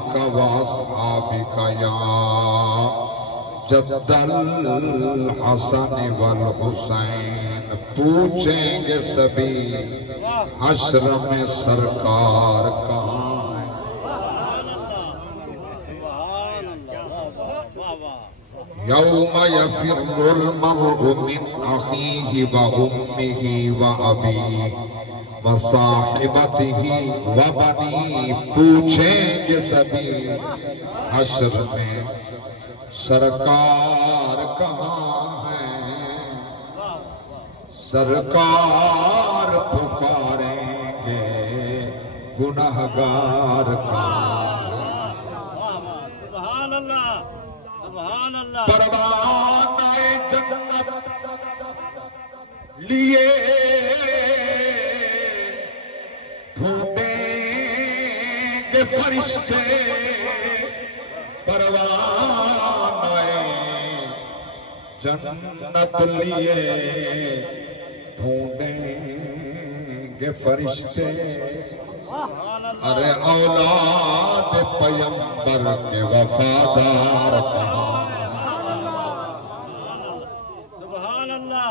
آلِكَ وَأَصْحَابِكَ يَا جد الحسن والحسین. پوچھیں گے سبھی حشر میں سرکار کہاں ہے. یوم یفر المرء من اخیہ وامہ وابیہ وصاحبتہ وبنیہ. پوچھیں گے سبھی حشر میں سرکار کہاں ہے. سرکار پکاریں گے گنہگار کہاں ہے. سبحان اللہ سبحان اللہ. پروانہ جنت لیے ڈھونڈیں گے فرشتے. پروانہ جنت لیے ڈھونڈیں گے فرشتے. ارے اولاد پیمبر کے وفادار کہاں.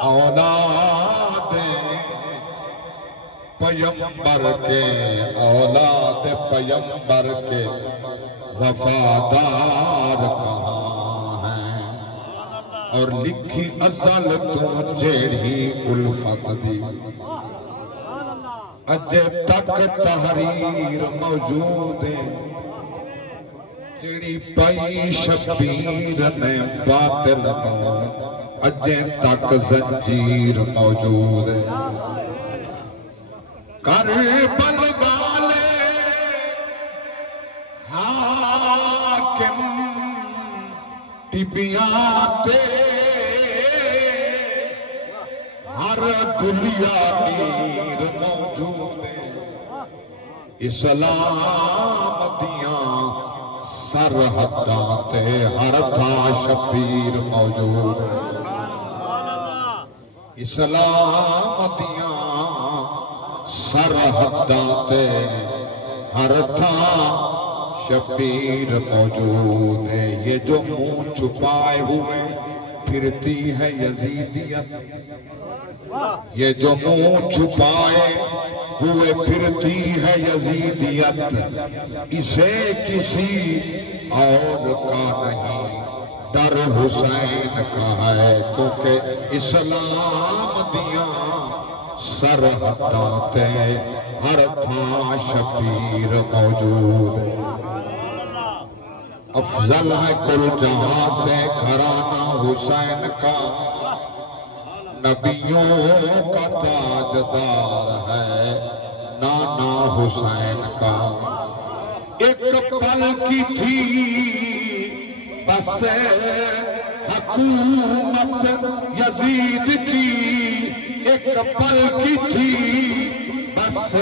اولاد پیمبر کے اولاد پیمبر کے وفادار کہاں ہیں. اور لکھی ازل تو جیڑی الفت دی اجے تک تحریر موجود ہے. جیڑی پئی شبیر نے باطل تو اجے تک زنجیر موجود ہے. کربل والے حاکم ٹبیاں تے ہر دلیا میر موجود ہے. اسلام دیاں سرحداں تے ہر تھا شبیر موجود ہے. اسلام دیاں سرحداں تے ہر تھا شبیر موجود ہے. یہ جو منہ چھپائے ہوئے پھرتی ہے یزیدیت. یہ جو منہ چھپائے ہوئے پھرتی ہے یزیدیت. اسے کسی اور کا نہیں ڈر حسین کا ہے. کیونکہ اسلام دیاں سرحداں تے ہر تھا شبیر موجود. افضل ہے کل جہاں سے گھرانہ حسین کا. نبیوں کا تاجدار ہے نانا حسین کا. ایک پل کی تھی بس حکومت یزید کی. ایک پل کی تھی بس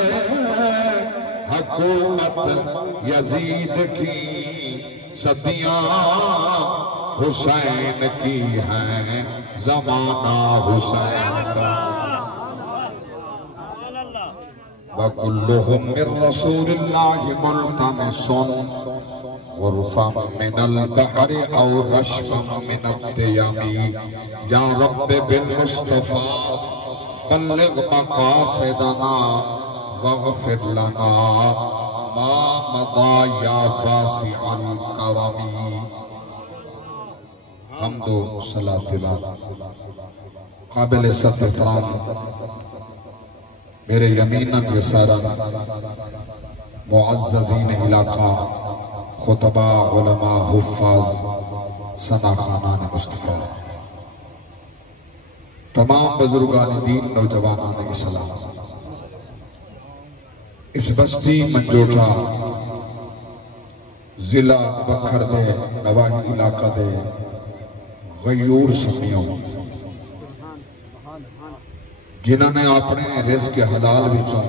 حکومت یزید کی. صدیاں حسین کی ہیں زمانہ حسین کا. وَكُلُّهُمْ مِنْ رَسُولِ اللَّهِ مُلْتَمِسٌ غُرْفًا مِنَ الْبَحْرِ أَوْ رَشْفًا مِنَ الدِّيَمِ. يَا رَبِّ بِالْمُصْطَفَى بَلِّغْ مَقَاصِدَنَا وَاغْفِرْ لَنَا مَا مَضَى يَا وَاسِعَ الْكَرَمِ. حمد و صلاۃ قابل عزت احترام میرے یمیناً یہ سارا معززین علاقہ، خطبہ، علماء، حفاظ، ثنا خانان مصطفیٰ، تمام بزرگان دین، نوجوانان اسلام. اس بستی منجوٹا ضلع بکھر دے نواحی علاقہ دے غیور سمیوں جنہوں نے اپنے رزق حلال وچوں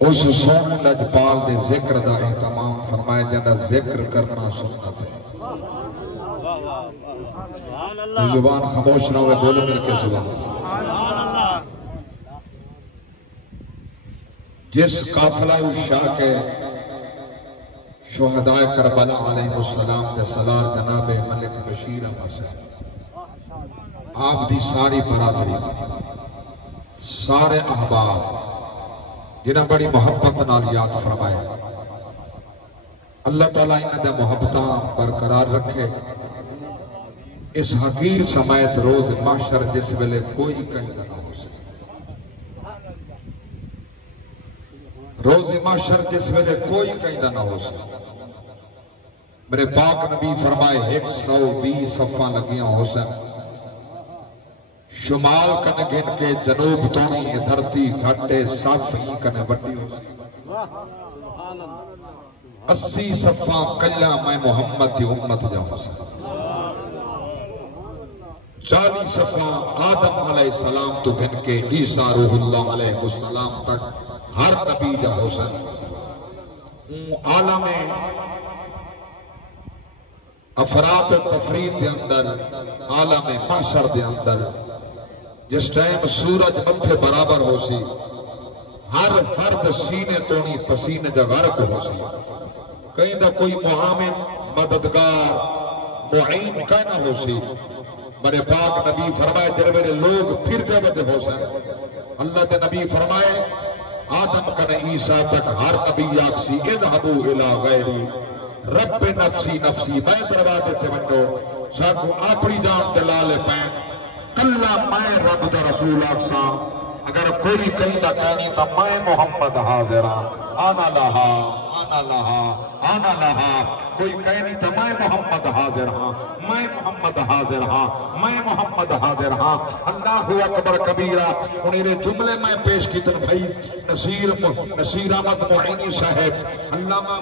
اس سونے لجپال دے ذکر دا اہتمام فرمایا جاتا. ذکر کرنا سنت ہے. زبان خاموش نہ ہوئے، بولو مل کے زبان. جس قافلہ شاہ کے شہدائے کربلا علیہ السلام دے سالار جناب ملک بشیر احمد صاحب آپ دی ساری برادری سارے احباب جنہاں بڑی محبت نال یاد فرمایا اللہ تعالیٰ انہاں دے محبتاں برقرار رکھے اس حقیر سمیت روز محشر جس ویلے کوئی کہیں نہ ہو سکے روز محشر جس ویلے کوئی کہیں نہ ہو سکے میرے پاک نبی فرمائے 120 صفحہ لگیاں ہو سکے شمال کن گن کے جنوب تونی دھرتی گھٹے صف ہی کنے بڑی ہو سکے 80 صفحہ کلہ میں محمد دی امت جا ہو سکے 40 صفحہ آدم علیہ السلام تو گن کے عیسیٰ روح اللہ علیہ السلام تک ہر نبی جا ہو سکے عالم افراد و تفرید دے اندر عالم محشر دے اندر جس ٹائم سورج متھے برابر ہو سی ہر فرد سینے تونی پسینے جا غرق ہو سی کہیں دا کوئی معامن مددگار معین کہنا ہو سی میرے پاک نبی فرمائے جرے میرے لوگ پھر دے بدے ہو سکے اللہ دے نبی فرمائے آدم کن عیسیٰ تک ہر نبی یاکسی اذهبوا الى غیری رب نفسی نفسی میں دروازے تے ونڈو ساکو اپنی جان دلالے پین کلا میں رب دا رسول آکساں اگر کوئی کہیں دا کہنی تا میں محمد حاضران آنا لہا آنا لہا آنا لہا کوئی کہنی تا میں محمد حاضر ہاں میں محمد حاضر ہاں میں محمد حاضر ہاں اللہ اکبر کبیرہ انہیں جملے میں پیش کی تن بھائی نصیر احمد معینی صاحب علامہ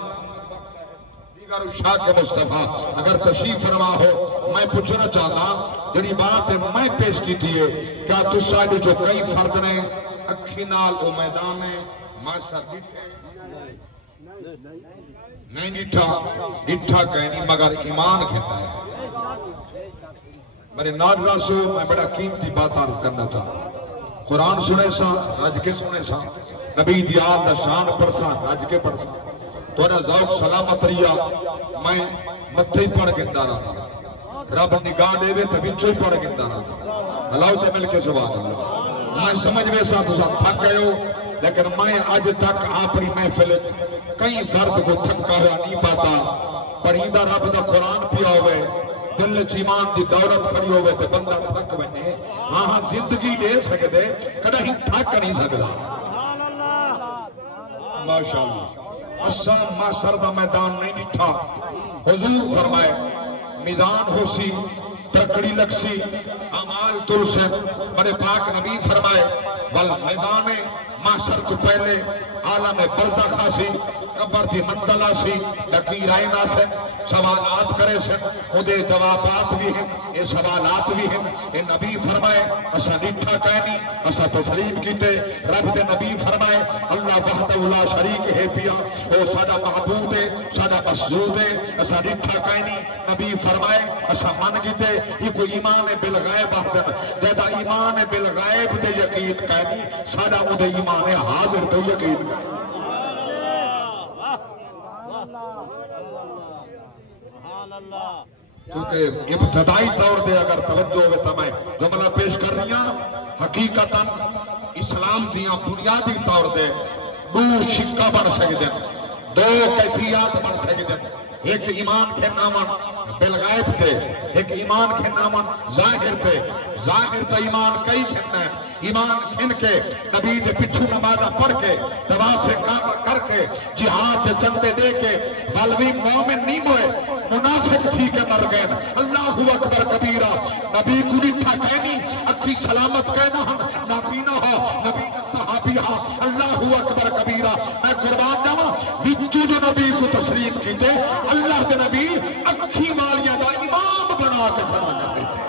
شاہ کے مصطفیٰ اگر تشریف فرما ہو میں پوچھنا چاہتا جنہی بات میں پیش کی تھی کیا تساڑی جو کئی فرد نے اکھی نال او میدان میں ماشاء دیتے نہیں ڈٹھا کہنی مگر ایمان کہتا ہے میرے ناد راسو میں بڑا قیمتی بات عرض کرنا چاہتا قرآن سنے سا رج کے سنے سا نبی دیال دا شان پڑھ سا رج کے پڑھ سا تو انہا ذوق سلامت ریا میں متھے پڑھ گندہ رہا تھا رب نگاہ دے وے تبھی چوئی پڑھ گندہ رہا تھا اللہ چاہ مل کے سبحان اللہ میں سمجھ میں ساتھ تھک گئے ہو لیکن میں آج تک اپنی محفل کئی فرد کو تھکا ہوا نہیں پاتا پڑھیندہ رب دا قرآن پیا ہوئے دل چیمان دی دولت کھڑی ہوئے تے بندہ تھک بنے ہاں زندگی لے سکے دے کڑا ہی تھک نہیں سکتا ماشاءاللہ اسام ماں سردہ میدان نہیں ڈٹھا حضور فرمائے میدان ہو سی ترکڑی لگ سی عمال تل سے میرے پاک نبی فرمائے میدان معاشر تو پہلے عالم برزخہ سی قبر دی منزلہ سی لکیرائن آسے سوالات کرے سے ادھے جوابات بھی ہیں یہ سوالات بھی ہیں یہ نبی فرمائے اسا نٹھا کہنی اسا تسلیم کیتے رب دے نبی فرمائے اللہ وحدہ لا شریک ہے پیا او سادہ محبود ہے سادہ مسجود ہے اسا نٹھا کہنی نبی فرمائے اسا من کیتے یہ کوئی ایمان بالغیب آدم جیدہ ایمان بالغیب دے یقین کہنی سادہ ادھے ایمان حاضر دے یقین کہنی چونکہ ابتدائی طور دے اگر توجہ ہوئے تو میں جملہ پیش کر رہی ہوں حقیقتاً اسلام دیاں بنیادی طور دے دو شکہ بن سکتے ہیں دو کیفیات بن سکتے ہیں ایک ایمان کے نامن بالغیب تے ایک ایمان کے نامن ظاہر تے ظاہر تے ایمان کئی کھننا ہے ایمان کھن کے نبی دے پچھو نمازہ پڑھ کے طواف کعبہ کر کے جہاد چندے دے کے والوی مومن نہیں ہوئے منافق تھی کے مر گئے اللہ اکبر کبیرہ نبی کو نٹھا کہنی اکھی سلامت کہنا ہم نبی نہ ہو نبی نہ صحابی ہو اللہ اکبر کبیرہ میں قربان جاؤں بچو جو نبی کو تسلیم کی دے اللہ دے نبی اکھی والیاں دا امام بنا کے کھڑا کرتے ہیں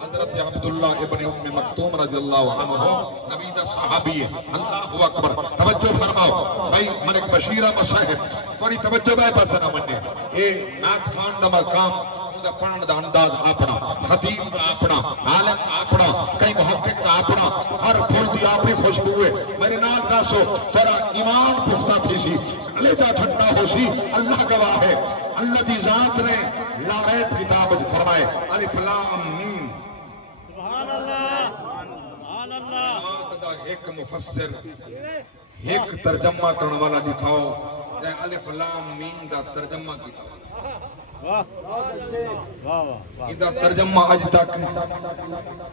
حضرت عبداللہ ابن ام مکتوم رضی اللہ عنہ نبی دا صحابی ہے اللہ اکبر توجہ فرماؤ بھائی ملک بشیرہ مساہب تھوڑی توجہ بھائی پاس نہ مننے اے ناک خان دا مقام دا پڑھن دا انداز اپنا، خطیب دا اپنا، عالم دا اپنا، کئی محقق دا اپنا، ہر پھول دی اپنی خوشبو ہے. میرے نال دسو تیرا ایمان پختہ تھی سی، علیحدہ ٹھنڈا ہو سی. اللہ گواہ ہے، اللہ دی ذات نے لا ریب کتاب فرمائے الف لام میم. سبحان اللہ سبحان اللہ. دا ایک مفسر ایک ترجمہ کرنے والا دکھاؤ جائے الف لام میم دا ترجمہ کیتا. واہ واہ واہ. دا ترجمہ اج تک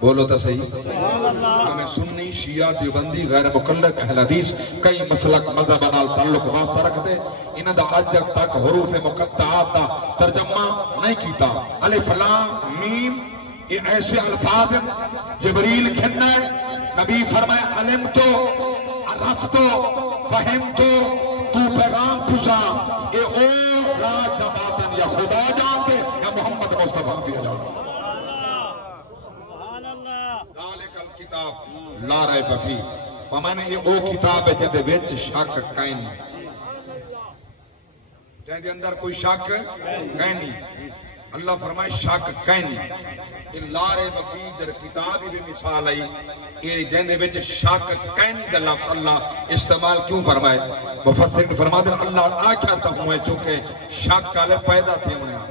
بولو تو صحیح. سبحان اللہ. ہمیں سنی شیعہ دیوبندی غیر مقلد اہل حدیث کئی مسلک مذہب نال تعلق واسطہ رکھتے انہاں دا اج تک حروف مقطعات دا ترجمہ نہیں کیتا. الف لام میم یہ ایسے الفاظ جبریل کھننا ہے. نبی فرمائے علم تو عرف تو فہم تو پیغام پوچھا اے او راج باطن یا خدا جانتے یا محمد مصطفیٰ بھی جانتے. سبحان اللہ. ذالک الکتاب لا ریب فیہ. فمانے یہ او کتاب ہے جہدے وچ شک کائن نہیں، جہدے اندر کوئی شک کائن نہیں. اللہ فرمائے شک کائن نہیں. یہ لا ریب فیہ جڑ کتاب بھی مثال آئی یہ جہدے وچ شک کائن دا لفظ اللہ استعمال کیوں فرمائے؟ مفسرین فرماتے ہیں اللہ آکھا تا ہوں ہے چونکہ شک کالے پیدا تھے انہیں.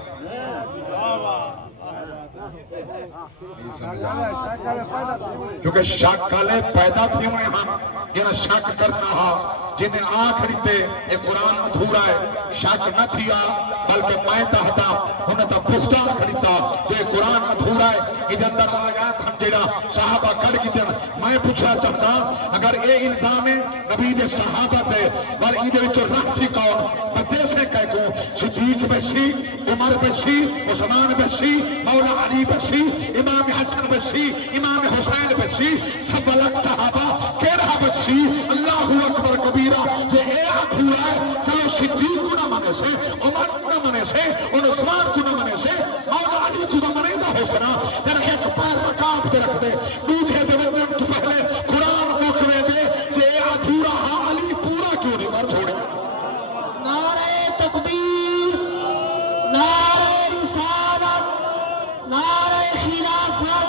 کیونکہ شک کالے پیدا تھے انہیں ہم یہ شک کرنا ہا جنہیں آکھڑی تے یہ قرآن ادھورا ہے شک نہ تھیا بلکہ میں تحتا انہیں تا پختہ آکھڑی تا یہ قرآن ادھورا ہے. یہ اندر آیات ہم جیڑا صحابہ کڑ کی دن میں پوچھنا چاہتا اگر اے الزام نبی دے صحابہ تے بل ایدے وچ رخصی کون بچے سے کہہ کو صدیق بسی عمر بسی عثمان بسی مولا علی بسی امام حسن بسی امام حسین بسی سب الگ صحابہ کیڑا بسی اللہ اکبر کبیرہ کہ اے ادھورا ہے چلو صدیق کو نہ منے سے عمر کو نہ منے سے اور عثمان کو نہ منے سے مولا علی کو نہ منے دا ہو سنا جنہ ایک پیر رکاب دے رکھ دے دوٹھے دے وقت تو پہلے قرآن موقعے دے کہ اے ادھورا ہاں علی پورا کیوں نہیں مر چھوڑے. نعرہ تکبیر، نعرہ رسالت، نعرہ خلافت،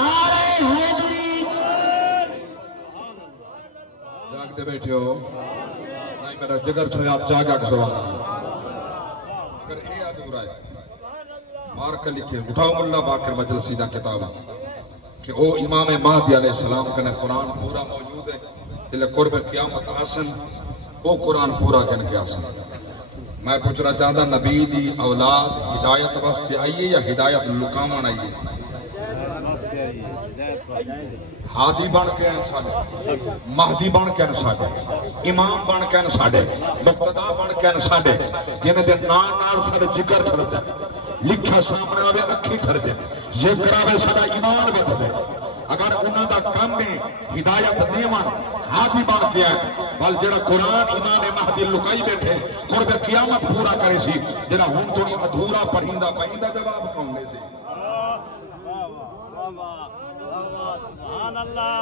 نعرہ حیدری. جاگ دے بیٹھے ہو نہیں میرا جگر تھے آپ جاگا کے سوال اگر اے ادھورا ہے مار کر لکھے اٹھاؤ ملا باقر مجلسی دا کتاب کہ او امام مہدی علیہ السلام کنے قرآن پورا موجود ہے جلے قرب قیامت آسن او قرآن پورا کنے کے آسن. میں پوچھنا چاہتا نبی دی اولاد ہدایت واسطے آئیے یا ہدایت لکامان آئیے؟ ہادی بن کے ہیں ساڑے مہدی بن کے ہیں ساڑے امام بن کے ہیں ساڑے مقتدہ بن کے ہیں ساڑے جنہیں دے نال ساڑے جگر چھڑ دے لکھا سامنے آوے اکھی ٹھر دے ذکر آوے سارا ایمان بت دے. اگر انہوں دا کم میں ہدایت نیمان ہادی بن گیا ہے بل جڑا قرآن امام مہدی لکائی بیٹھے قرب قیامت پورا کرے سی جڑا ہون تھوڑی ادھورا پڑھیندہ پہیندہ جواب کون لے سی. سبحان اللہ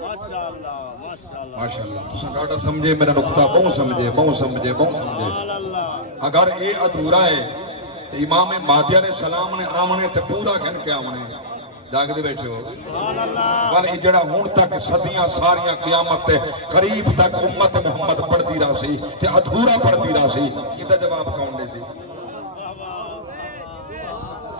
ماشاءاللہ ماشاءاللہ ماشاءاللہ تو سنگاٹا سمجھے میرا نقطہ بہت سمجھے سبحان اللہ. اگر اے ادھورا ہے امام مہدی علیہ السلام نے آمنے تے پورا گھن کے آمنے جاگ دے بیٹھے ہو بل ای جڑا ہون تک صدیاں ساریاں قیامت تے قریب تک امت محمد پڑھ دی رہا سی تے ادھورا پڑھ دی رہا سی کیتا جواب کون لے سی؟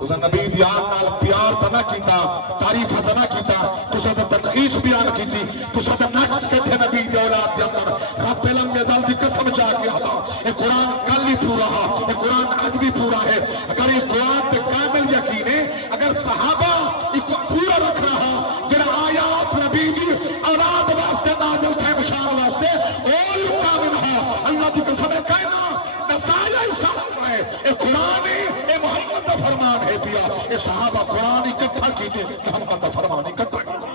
تسا نبی دی آل نال پیار تا نہ کیتا تعریف تا نہ کیتا تسا تا تنقیص بیان کیتی تسا تا نقص کٹھے نبی دی اولاد دے اندر رب علم یزال دی قسم چاہ کے آتا اے قرآن کل ہی پورا ہے اے قرآن آج بھی پورا ہے. اگر یہ قرآن تے کامل یقین ہے اگر صحابہ ایک پورا رکھ رہا جڑا آیات نبی دی اولاد واسطے نازل تھے بشان واسطے اول کامل ہے اللہ دی قسم کہنا نسائل صاحب ہے اے قرآن اے محمد دا فرمان ہے پیا اے صحابہ قرآن اکٹھا کیتے محمد دا فرمان اکٹھا کیتے.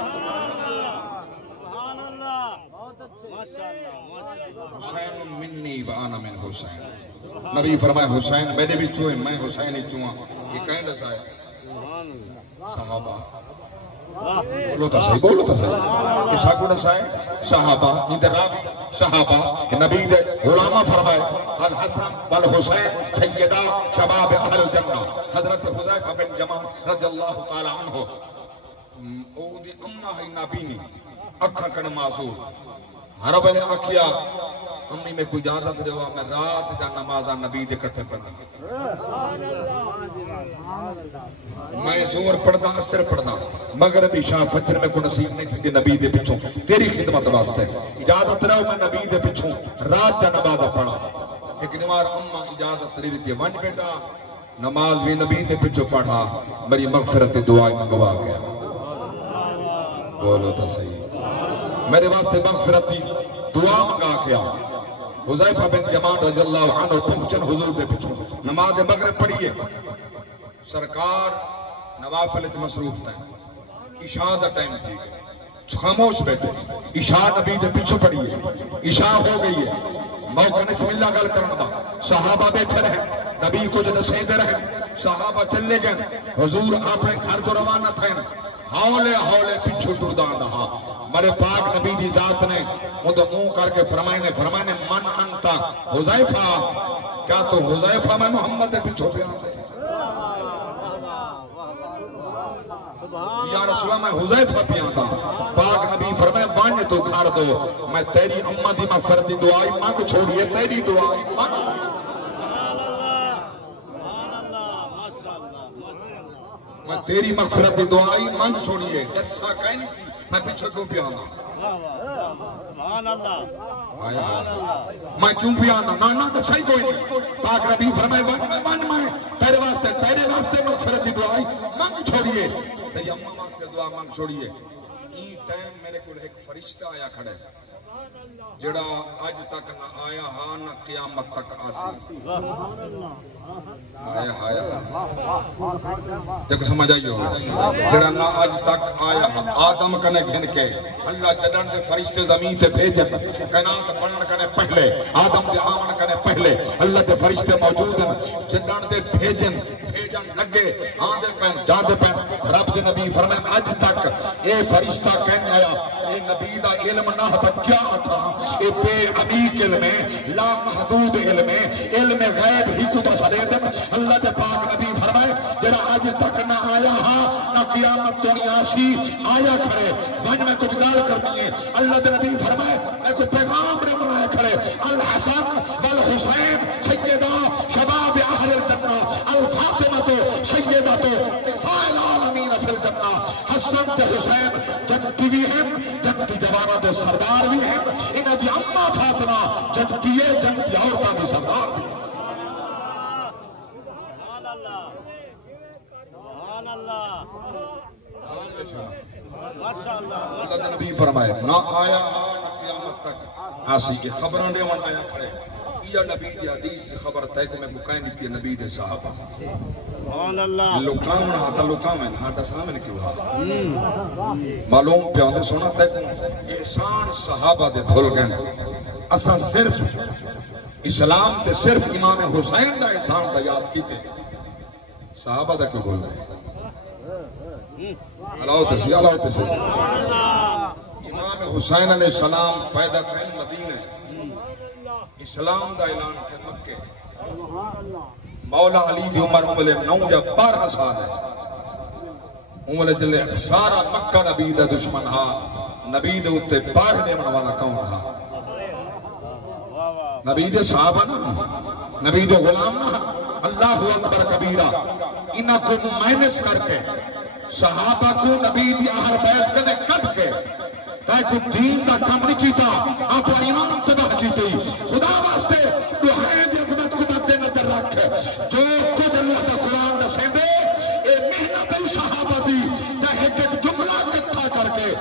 سبحان اللہ بہت اچھے ماشاءاللہ ماشاءاللہ. حسین منی و آنا من حسین نبی فرمائے حسین میرے بھی چوئے میں حسین ہی چوہاں یہ کہیں دسائے صحابہ بولو تو صحیح، بولو تو صحیح. کسا کو نسائے صحابہ اندر راوی صحابہ نبی دے غلامہ فرمائے الحسن والحسین سیدہ شباب اہل الجنہ. حضرت حذیفہ بن یمان رضی اللہ تعالی عنہ او دی امہ ہی نبینی اکھا کن معذور ہر بلے آکیا امی میں کوئی اجازت دے ہوا میں رات جا نمازہ نبی دے کرتے پڑھنا میں زور پڑھنا اثر پڑھنا مغرب عشاء فجر میں کو نصیب نہیں تھی نبی دے پچھوں تیری خدمت واسطے اجازت رہو میں نبی دے پچھوں رات جا نمازہ پڑھا. ایک نمار امہ اجازت نہیں دیتی ونج بیٹا نماز بھی نبی دے پچھوں پڑھا میری مغفرت دعائی منگوا گیا. بولو تو صحیح میرے واسطے مغفرتی دعا منگا کیا. حذیفہ بن یمان رضی اللہ عنہ پہنچن حضور دے پچھوں نماز مغرب پڑھیے سرکار نوافل مصروف تھا عشاء دا ٹائم تھی خاموش بیٹھے عشاء نبی دے پیچھے پڑھیے عشاء ہو گئی ہے موقع بسم اللہ گل کرن دا صحابہ بیٹھے رہے نبی کچھ نصیحت رہے صحابہ چلے گئے حضور اپنے گھر تو روانہ تھے ہولے ہولے پیچھے ٹردان رہا میرے پاک نبی دی ذات نے مجھے منہ کر کے فرمائنے من انتا حذیفہ کیا تو حذیفہ میں محمد دے پیچھے پہ آتے یا رسول اللہ میں حذیفہ پہ آتا پاک نبی فرمائے واننے تو کھاڑ دو میں تیری امہ دی مغفرت دی دعائی مانگ چھوڑیے تیری دعائی مانگ میں تیری مغفرت دی دعائی مانگ چھوڑیے جیسا کہیں تھی میں پیچھے کیوں پہ آنا میں کیوں بھی آنا نا صحیح کوئی نہیں پاک نبی فرمائے ون میں تیرے واسطے مغفرت دی دعائی مانگ چھوڑیے تیری اماں واسطے دعا مانگ چھوڑیے. این ٹائم میرے کو ایک فرشتہ آیا کھڑے جڑا آج تک نہ آیا ہاں نہ قیامت تک آسی آیا دیکھو سمجھ آئی ہوگا جڑا نہ آج تک آیا آدم کنے گھن کے اللہ جڑن دے فرشتے زمین تے بھیجن کائنات بنن کنے پہلے آدم دے آمن کنے پہلے اللہ دے فرشتے موجود ہیں جڑن دے بھیجن لگے آندے پین جاندے پین رب دے نبی فرمائے آج تک اے فرشتہ کہنے آیا اے نبی دا علم نہ تک کیا تھا اے بے عمیق علم ہے لا محدود علم ہے علم غیب ہی کو بس دے دے اللہ دے پاک نبی فرمائے جڑا آج تک نہ آیا ہاں نہ قیامت تو نہیں آسی آیا کھڑے ون میں کچھ گال کرنی ہے اللہ دے نبی فرمائے میں کوئی پیغام نے بنائے کھڑے الحسن والحسین سیدہ شباب اہل الجنہ الفاطمہ سیدہ تو نساء العالمین فی الجنہ حسن تے حسین جنتی بھی ہیں جنتی جوانہ دے سردار بھی ہیں انہاں دی اماں فاطمہ جنتی ہے جنتی عورتاں دی سردار بھی ہیں. اللہ دے نبی فرمائے نہ آیا نہ قیامت تک آسی کے خبران دے وہاں آیا کھڑے یہ نبی دی حدیث سے خبر تے کو میں کو کہیں دیتی ہے نبی دے صحابہ لوکام نہ آتا لوکام ہے نہ آتا سامنے کیوں آتا معلوم پیاندے سونا تے کو احسان صحابہ دے بھول گئے اسا صرف اسلام تے صرف امام حسین دا احسان دا یاد کیتے صحابہ دا کو بھول گئے اللہ تسی امام حسین علیہ السلام پیدا تھے مدینہ اسلام دا اعلان تھے مکے مولا علی دی عمر عمر 9 یا 12 سال ہے عمر جلے سارا مکہ نبی دا دشمن ہا نبی دے اتے پار دے من والا کون تھا نبی دے صحابہ نا نبی دے غلام نا اللہ اکبر کبیرہ انہاں کو مائنس کر کے صحابہ کو نبی دی اہل بیت کنے کٹ کے تاکہ دین دا کام نہیں کیتا آپ ایمان تباہ کیتے خدا واسطے دعائیں دی عظمت کو مد نظر رکھ جو کچھ اللہ دا قرآن دسے دے اے محنت صحابہ دی ایک ایک جملہ کٹھا کر کے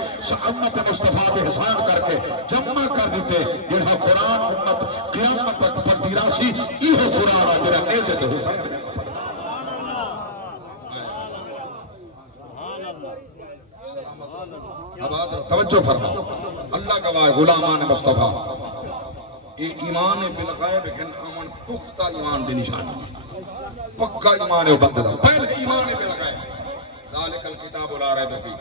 امت مصطفیٰ دے حسان کر کے جمع کر دیتے یہ قرآن امت قیامت تک پر دیراسی یہ قرآن ہے جنہا نیچے دے حسین توجہ فرما اللہ گواہ غلامان مصطفیٰ یہ ایمان بالغیب ہن امن پختہ ایمان دی نشانی ہے پکا ایمان ہے بندہ پہلے ایمان بالغیب ذالک الکتاب لا ریب فیہ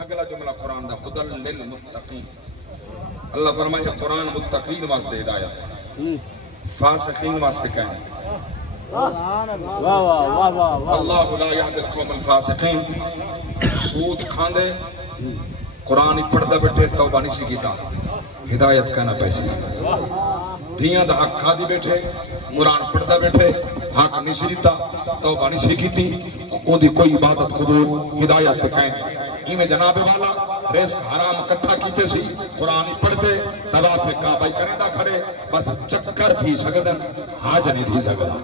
اگلا جملہ قرآن دا ہدل للمتقین اللہ فرمائے قرآن متقین واسطے ہدایت ہے فاسقین واسطے کہیں اللہ لا یہدی القوم الفاسقین سود کھاندے قرآن ہی پڑھدا بیٹھے توبہ نہیں سی کیتا ہدایت کہنا پیسی دھیاں دا حق کھا دی بیٹھے قرآن پڑھدا بیٹھے حق نہیں سی دیتا توبہ نہیں سی کیتی ان دی کوئی عبادت قبول ہدایت کہیں میں جناب والا رزق حرام کٹھا کیتے سی قرآن ہی پڑھتے طواف کعبہ کریں دا کھڑے بس چکر تھی سکدن حاج نہیں تھی سکدا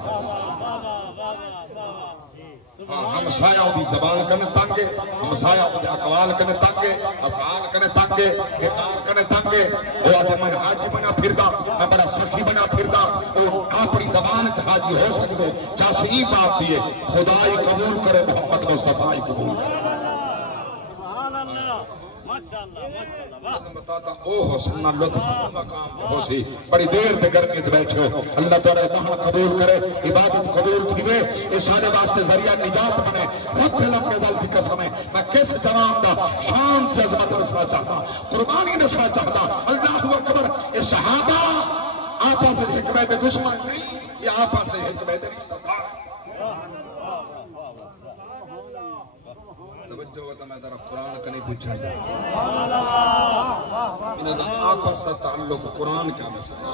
ہمسایہ دی زبان کنے تانگے ہمسایہ دی اقوال کنے تانگے افعال کنے تانگے کردار کنے تانگے وہ آدھے میں حاجی بنا پھردا میں بڑا سخی بنا پھردا وہ اپنی زبان حاجی ہو سکتے چاہے ہی بات دیئے خدائی قبول کرے محمد مصطفیٰ قبول کرے بتاتا او حسنہ لطف مقام ہو سی بڑی دیر تے گرمی تے بیٹھے ہو اللہ تعالیٰ مہن قبول کرے عبادت قبول تھیوے اشارے واسطے ذریعہ نجات بنے رب لمبے دل کی قسم ہے میں کس جوان دا شان تے عظمت نسنا چاہتا قربانی نسنا چاہتا اللہ اکبر یہ صحابہ آپا سے حکمت دشمن نہیں یہ آپا سے حکمت رشتہ دار توجہ ہوتا میں ذرا قرآن کا نہیں پوچھا جائے انہاں دا آپس دا تعلق قرآن کا مسئلہ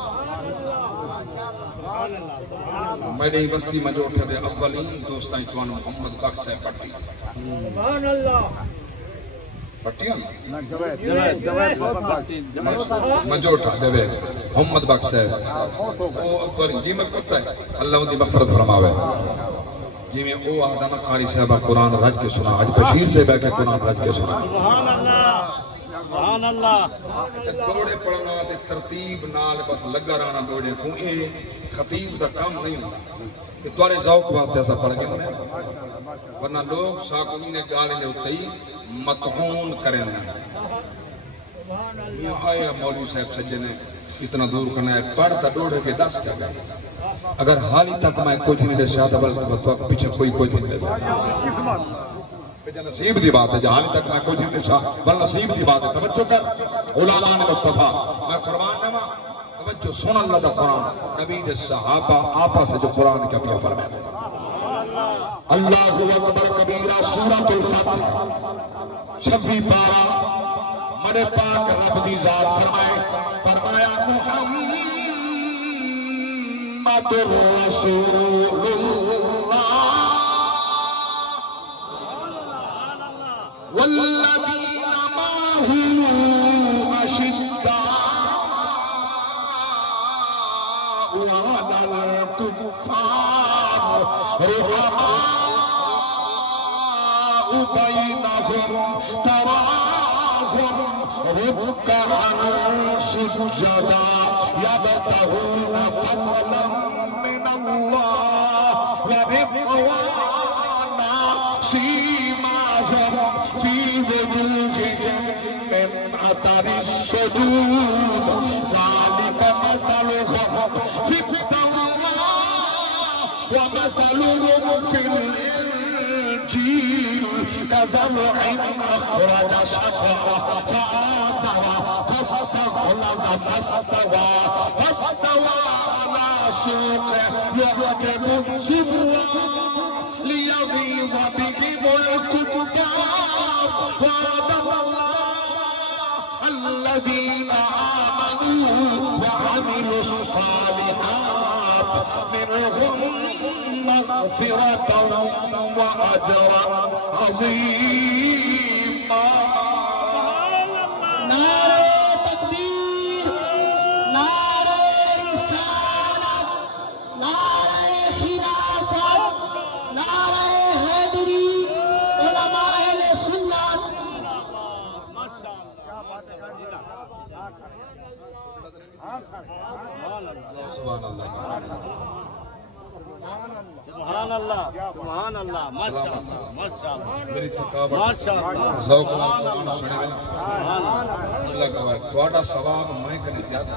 میری بستی میں جو اٹھے دے اولین دوستائیں چوان محمد بخش صاحب پٹی پٹی میں جو اٹھا دے محمد بخش صاحب وہ اولین جی میں پتہ ہے اللہ ان دی مغفرت فرماوے جی میں او آدھانا قاری صاحبہ قرآن رج کے سنا آج بشیر سے بیٹھے قرآن رج کے سنا سبحان اللہ اچھا دوڑے پڑھنا دے ترتیب نال بس لگا رہنا دوڑے کو اے خطیب دا کام نہیں ہوتا کہ دوارے ذوق واسطے ایسا پڑھ گئے ہونے ورنہ لوگ ساکونی نے گالے لے ہوتے ہی متعون کریں آئے مولوی صاحب سجے نے اتنا دور کرنا ہے پڑھتا دوڑے کے دس کا گئے اگر حالی تک میں کوئی نہیں لے شاہدہ بل پیچھے کوئی نہیں لے سکتا نصیب دی بات ہے جہاں تک میں کوئی نہیں لے شاہدہ بل نصیب دی بات ہے توجہ کر علماء نے مصطفیٰ میں قربان نما توجہ سن اللہ دا قرآن نبی دے صحابہ آپا سے جو قرآن کا پیا فرمائے دے اللہ اکبر کبیرہ سورۃ الفتح 26 پارہ مڑے پاک رب دی ذات فرمایا محمد رسول اللہ والذین معه اشداء علی الکفار رحماء بینہم تراہم رکعا سجدا يبتغون فضلا من الله ورضوانا سيماهم في وجوههم من أثر السجود ذلك مثلهم في التوراة ومثلهم في الإنجيل كزرع أخرج شطأه فآزره فاستوى على سوقه يعجب الزراع ليغيظ بهم الكفار وعد الله الذين آمنوا وعملوا الصالحات منهم مغفرة وأجرا عظيما سبحان اللہ سبحان اللہ ماشاءاللہ ماشاءاللہ میری تھکاوٹ ذوق نال قرآن سنے اللہ کا تھوڑا ثواب میں کنے زیادہ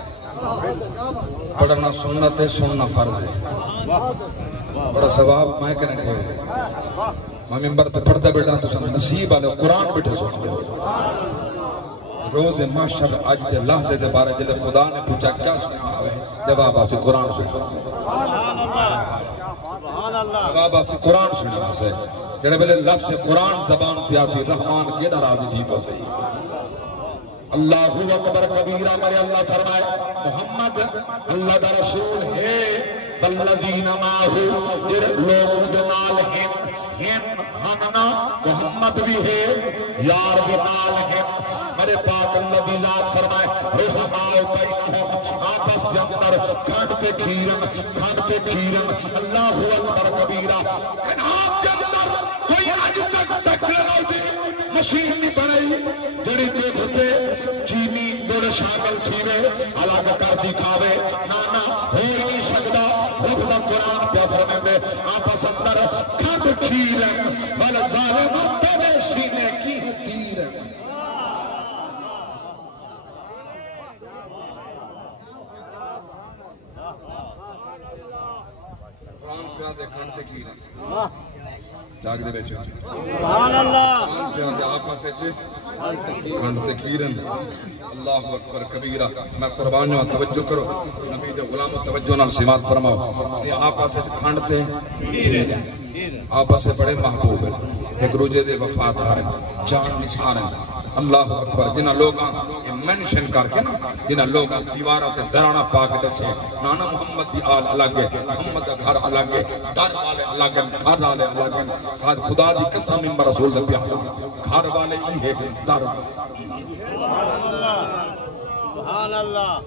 ہے پڑھنا سنت ہے سننا فرض ہے بڑا ثواب میں کرنے گئے میں ممبر تے پڑھتا بیٹا تو سن نصیب والے قرآن بیٹھے سن دے روز محشر اج دے لحظے دے بارے جلے خدا نے پوچھا کیا سنا ہوئے جواب آسی قرآن سنا جواب آسی قرآن سنا سے جڑے بلے لفظ قرآن زبان پیاسی رحمان کے ناراضی تھی تو صحیح اللہ اکبر کبیرہ مرے اللہ فرمائے محمد اللہ دا رسول ہے والذین ماہو جر لوگ دنال ہم محمد بھی ہے یار بھی نال ہم میرے پاک اللہ دی ذات فرمائے رحماؤ بینہم آپس کے اندر کھانڈ پہ کھیرن اللہ اکبر کبیرہ انہاں کے اندر کوئی آج تک ٹیکنالوجی مشین نہیں بنائی جڑی دیکھتے چینی دوڑے شامل تھیوے الگ کر دکھاوے نانا ہو نہیں سکتا رب دا قرآن پہ فرمے دے آپس اندر کھانڈ کھیرن بل ظالم تیرے سینے کی تیرن قرآن پہ آدھے کھانڈ کھیرن جاگ دے بیچو سبحان اللہ قرآن پہ آدھے آپا سے چھے کھانڈ کھیرن اللہ اکبر کبیرہ میں قربان جو توجہ کرو نبی دے غلام توجہ نال سمات فرماؤ یہ آپا سے کھانڈ کھیرن آپا سے بڑے محبوب ہیں ایک روجے دے وفادار ہیں جان نثار ہیں اللہ اکبر جنہ لوگاں یہ منشن کر کے نا جنہ لوگاں دیوارہ تے درانا پاک دسے نانا محمد دی آل الگ ہے محمد دا گھر الگ ہے در والے الگ ہیں گھر والے الگ ہیں خدا دی قسم ممبر رسول دے پیادا گھر والے ہی ہے در والے سبحان اللہ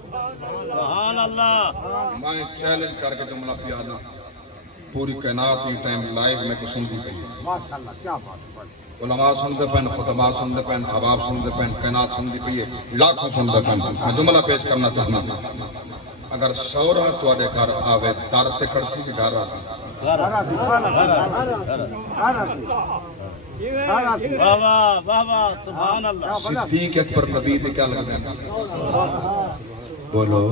سبحان اللہ میں چیلنج کر کے جملہ پیادا پوری کائنات ہی ٹائم لائیو میں کو سن دی گئی ہے علماء سن دے پین خطباء سن دے پین حباب سن دے پین کائنات سن دی پئی لاکھوں سن دے پین میں جملہ پیش کرنا چاہنا اگر سورہ تو آدھے گھر آوے دار تے کھڑسی بھی گھر آسی بابا سبحان اللہ صدیق اکبر نبی دے کیا لگ دیں بولو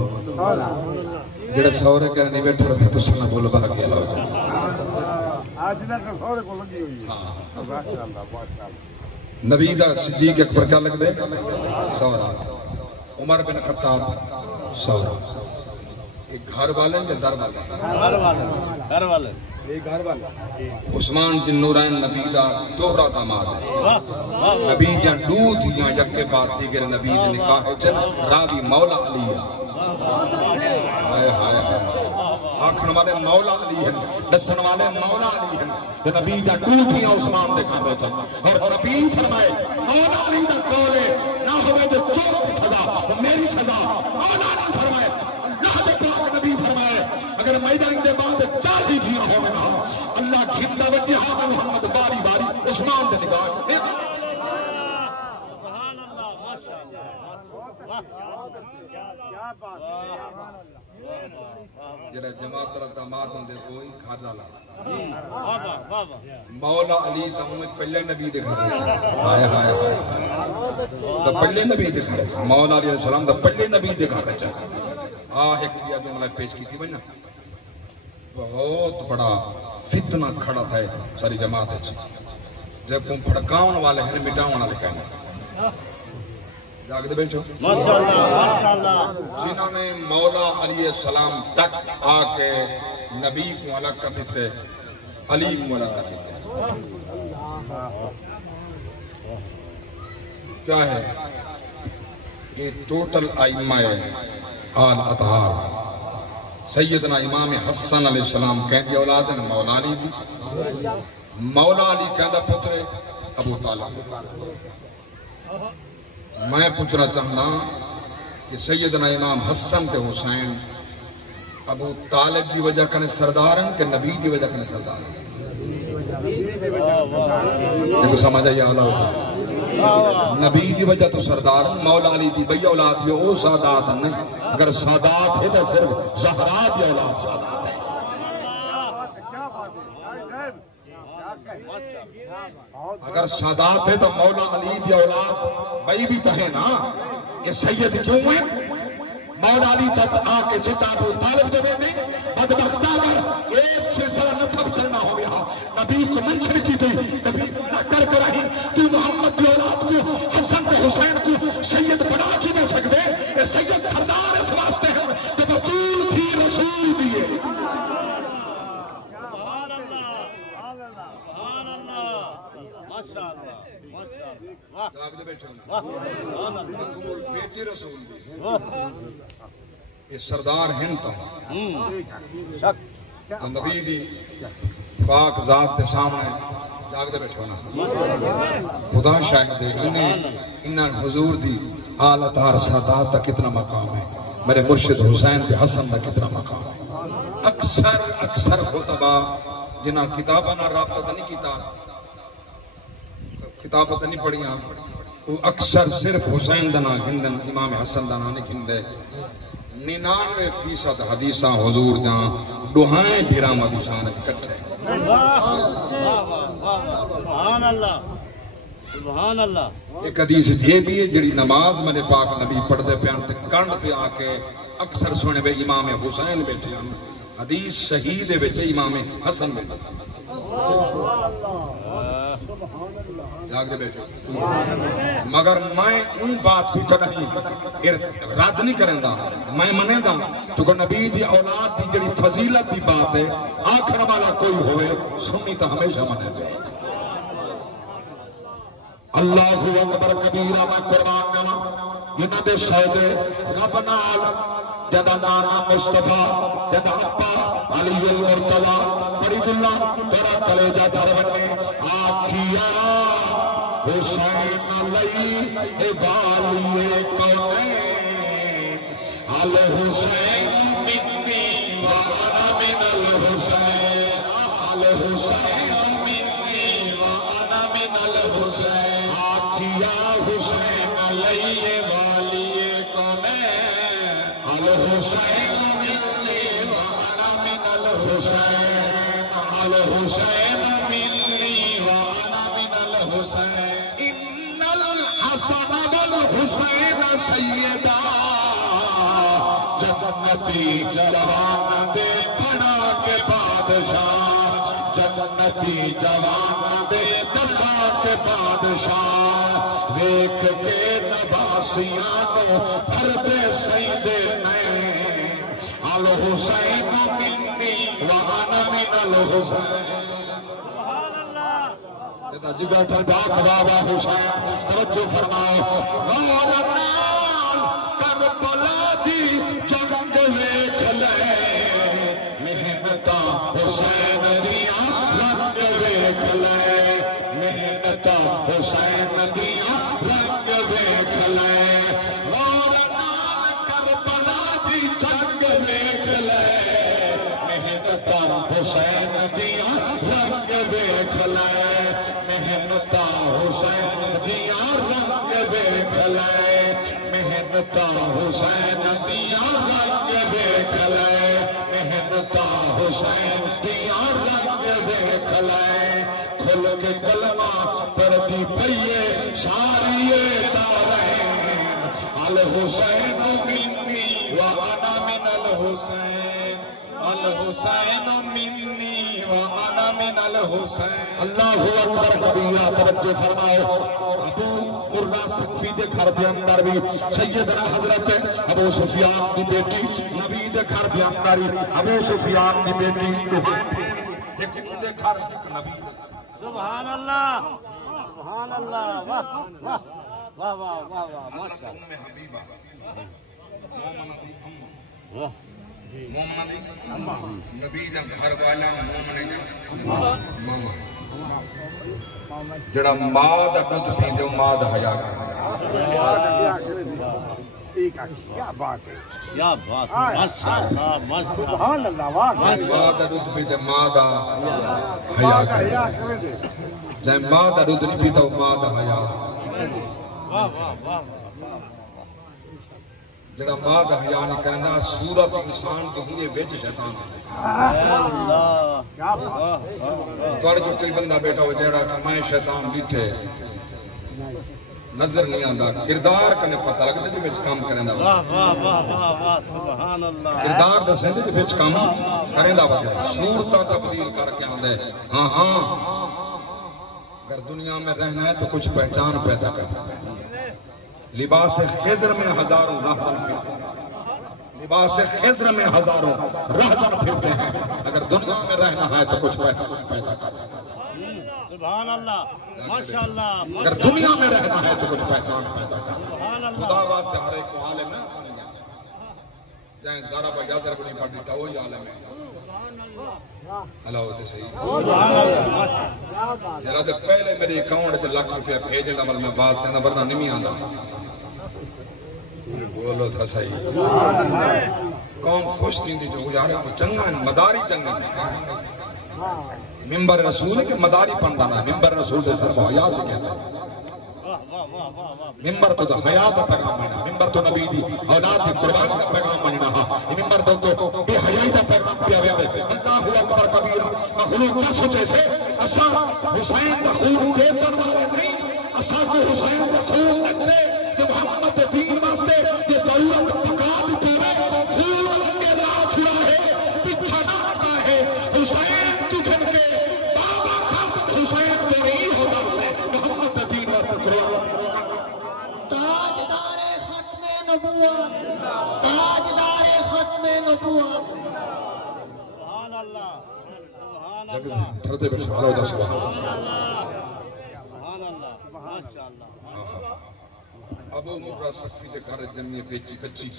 جڑے سورے کہنے نہیں بیٹھے رہتے تو سنہ بولو بارا کیا لاؤ جائے نبی دا صدیق اکبر کیا لگ دے سورہ عمر بن خطاب سورہ ایک گھر والے یا در والے گھر والے عثمان جن نورین نبی دا دوہرا داماد ہے نبی جان دودھ یا یکے بات دیگر نبی دے نکاح جن راوی مولا علی ہے ہائے ہائے ہائے آنکھن والے مولا علی ہیں دسن والے مولا علی ہیں نبی دا دودھ یا عثمان دے کھانے چاہ اور نبی فرمائے مولا علی دا کولے نہ ہوئے جو چور کی سزا میری سزا مولا علی فرمائے اللہ دے پاک نبی فرمائے اگر میدان دے بعد چاہی بھی ہو گا اللہ گھنڈا وجہ محمد باری باری عثمان دے نگاہ سبحان اللہ ماشاءاللہ جڑا جماعت رہتا مات ہوں دے کوئی کھادا لا بابا مولا علی تا ہوں پہلے نبی دے گھر رہتا آئے آئے آئے تا پہلے نبی دے گھر رہتا مولا علیہ السلام تا پہلے نبی دے گھر رہتا ایک دیا جو ملائے پیش کی تھی بھئی نا بہت بڑا فتنہ کھڑا تھا ساری جماعت ہے جب کم پھڑکاؤن والے ہیں مٹاؤن والے کہنے جاگ دے بیچو ماشاءاللہ جنہوں نے مولا علیہ السلام تک آکے نبی کو الگ کر دیتے علی کو الگ کر دیتے کیا ہے یہ ٹوٹل آئمہ آل اطہار سیدنا امام حسن علیہ السلام کہندی اولاد ہیں مولا علی دی مولا علی کہندہ پترے ابو طالب میں پوچھنا چاہنا کہ سیدنا امام حسن کے حسین ابو طالب دی وجہ کنے سردار ہیں کہ نبی دی وجہ کنے سردار ہیں یہ کو سمجھا یا اللہ ہوتا ہے نبی دی وجہ تو سردار ہیں مولا علی دی بھئی اولاد یہ او سادات ہیں اگر سادات ہے تو صرف زہرا دی اولاد سادات ہے اگر سادات ہے تو مولا علی دی اولاد بھئی بھی تو ہے نا یہ سید کیوں ہیں مولا علی تک آ کے سیدھا ابو طالب جو ویندے بدبخت اگر ایک سلسلہ نسب چلنا ہو گیا نبی کو منشن کی تھی نبی منع کر آئی تو محمد کی اولاد کو حسن کو حسین کو سید بنا کی نہ سکتے یہ سید سردار اس واسطے ہیں کہ بطول تھی رسول دیے سبحان اللہ ماشاءاللہ واہ جاگ دے بیٹھے واہ سبحان اللہ بطول بیٹی رسول دی واہ یہ سردار ہند تا شک نبی دی پاک ذات دے سامنے جاگ دے بیٹھے ہونا خدا شاہد دے انہاں حضور دی آل اطہار سادات دا کتنا مقام ہے میرے مرشد حسین کے حسن دا کتنا مقام ہے اکثر خطبہ جنہاں کتابہ نہ رابطہ تا نہیں کیتا کتابہ تا نہیں پڑھیاں وہ اکثر صرف حسین دا نا گھندن امام حسن دا نا نہیں گھندے 99% حدیثاں حضور دا دوہائیں بھیرام حدیثاں اکٹھے سبحان اللہ سبحان اللہ ایک حدیث یہ بھی ہے جڑی نماز میں نے پاک نبی پڑھ دے پیان تے کنڈ تے آکے اکثر سنے بے امام حسین بیٹھے ہیں حدیث صحیح دے بیٹھے امام حسن بیٹھے جاگ دے بیٹھے مگر میں ان بات کو کہیں رد نہیں کریں دا میں منے دا تو نبی دی اولاد دی جڑی فضیلت دی بات ہے آخر والا کوئی ہوئے سنی تو ہمیشہ منے دے اللہ اکبر کبیرہ میں قربان جانا انہاں دے سودے رب نال جدا نانا مصطفیٰ جدا اپا علی المرتضی فرید اللہ تیرا کلیجہ دربنے آکھیا حسین علی والی کونین الحسین منی وانا من الحسین الحسین منی وانا من الحسین آکھیا حسین علی والی کونین الحسین منی وانا من الحسین الحسین منی وانا من الحسین ان الحسن والحسین سیدہ جنتی جوان دے بڑا کے بادشاہ جنتی جوان دے دسا کے بادشاہ ویکھ کے نباسیاں نو پردے سیدے نین الحسین منی وانا من الحسین جگہ ٹھڑاک بابا حسین توجہ فرماؤ غور نال کربلا دی جنگ ویکھ لے محنتاں حسین دیاں رنگ ویکھ لے محنتاں حسین دیاں رنگ ویکھ لے غور نال کربلا دی جنگ ویکھ لے محنتاں حسین دیاں رنگ ویکھ لے محنتا حسین دیا رنگ ویکھ لے محنتا حسین دیا رنگ ویکھ لے محنتا حسین دیا رنگ ویکھ لے کھل کے کلمہ پردی پئیے ساریے دارین الحسین منی وانا من الحسین الحسین منی وانا من الحسین اللہ اکبر کبیرہ توجہ فرماؤ ابو مرہ سقفی دے گھر دے اندر بھی سیدنا حضرت ابو سفیان دی بیٹی نبی دے گھر دے اندر ابو سفیان دی بیٹی ایک ان دے گھر ایک نبی سبحان اللہ واہ واہ واہ واہ واہ واہ ماشاء ام حبیبہ مومنہ دی ام اللہ مومنہ دی نبی دا گھر والا مومنہ دی ماما جڑا ماں دا دودھ پیندے او ماں دا حیا کیا بات ماشاءاللہ ماشاءاللہ سبحان اللہ واہ ماں دا دودھ پیندے ماں دا حیا کرے جے ماں دا دودھ نہیں پیتا او ماں دا حیا واہ واہ واہ جڑا ماں دا حیا نہیں کرنا صورت انسان کے ہوئے وچ شیطان اللہ کیا بات توڑ جو کوئی بندہ بیٹھا ہو جڑا کہ میں شیطان بیٹھے نظر نہیں آتا کردار کنے پتہ لگتا جی بچ کام کریں دا واہ واہ واہ واہ واہ سبحان اللہ کردار دسیں جی بچ کام کریں دا صورتہ تبدیل کر کے آندے ہاں ہاں اگر دنیا میں رہنا ہے تو کچھ پہچان پیدا کرتا ہے لباس خضر میں ہزاروں راہزن پھرتے ہیں لباس خضر میں ہزاروں راہزن پھرتے ہیں اگر دنیا میں رہنا ہے تو کچھ پہچان پیدا کرتا ہے سبحان اللہ ماشاءاللہ اگر دنیا میں رہنا ہے تو کچھ پہچان پیدا کرتا ہے خدا واسطے ہر ایک کو عالم ہے جائیں زارہ با یازر کو نہیں پڑھتا وہی عالم ہے اللہ ہوتے صحیح سبحان اللہ ماشاءاللہ جرہ دے پہلے میری اکاؤنٹ تے لکھ روپیہ بھیجے دا ول میں واسطے نہ ورنہ نہیں آندا بولو تھا صحیح قوم خوش تھی جو یار چنگا مداری چنگا ممبر رسول ہے کہ مداری پندانا ممبر رسول دے صرف حیاء سے کہتا ہے ممبر تو حیاء دا پیغام مہینا ممبر تو نبی دی اولاد دی قربانی دا پیغام مہینا ممبر تو بے حیائی دا پیغام پیا ویا اللہ اکبر کبیرہ مخلوق کیا سوچے سے اسا حسین دا خون بیچن والے نہیں اسا کو حسین دا خون نچے کہ محمد دین واسطے یہ ضرورت پکا دیتی ہے خون لگے لا چھڑا ہے پچھا نہ آتا ہے حسین تجھن کے بابا خاتم حسین تو نہیں ہوتا اسے محمد دین واسطے قرآن تاجدار ختم نبوت تاجدار ختم نبوت سبحان اللہ سبحان جگہ اللہ ٹھردے بیٹھ سبحانہ ہوتا سبحانہ سبحان اللہ ماشاءاللہ ابو مبرہ سخفی دے گھر جنمی بیچی کچی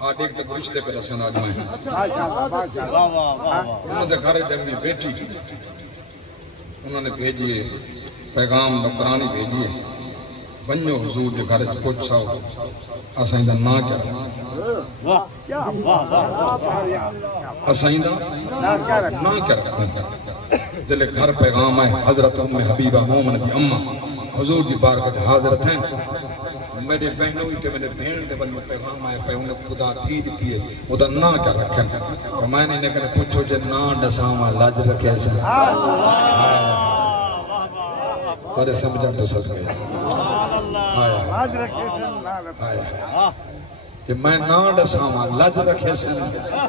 آج ایک تک رشتے پہ رسن آج میں واہ واہ واہ انہوں نے گھر جنمی بیٹی انہوں نے بھیجیے پیغام نکرانی بھیجیے بنیو حضور دے گھر پوچھاؤ اسائیں دا نا کیا رکھیں واہ واہ واہ اسائیں دا نا کیا رکھیں جلے گھر پیغام ہے حضرت ام حبیبہ مومن دی اممہ حضور دی بارکت حاضرت ہیں میرے بہنوں ہی تے میرے بہن دے بلو پیغام آئے پہ انہیں خدا تھی دیتی ہے وہ دا نا کیا رکھیں اور میں نے کہنے پوچھو جے نا ڈساما لاج رکھے سے اور سمجھا تو سب گئے آیا کہ میں نا ڈساما لاج رکھے سے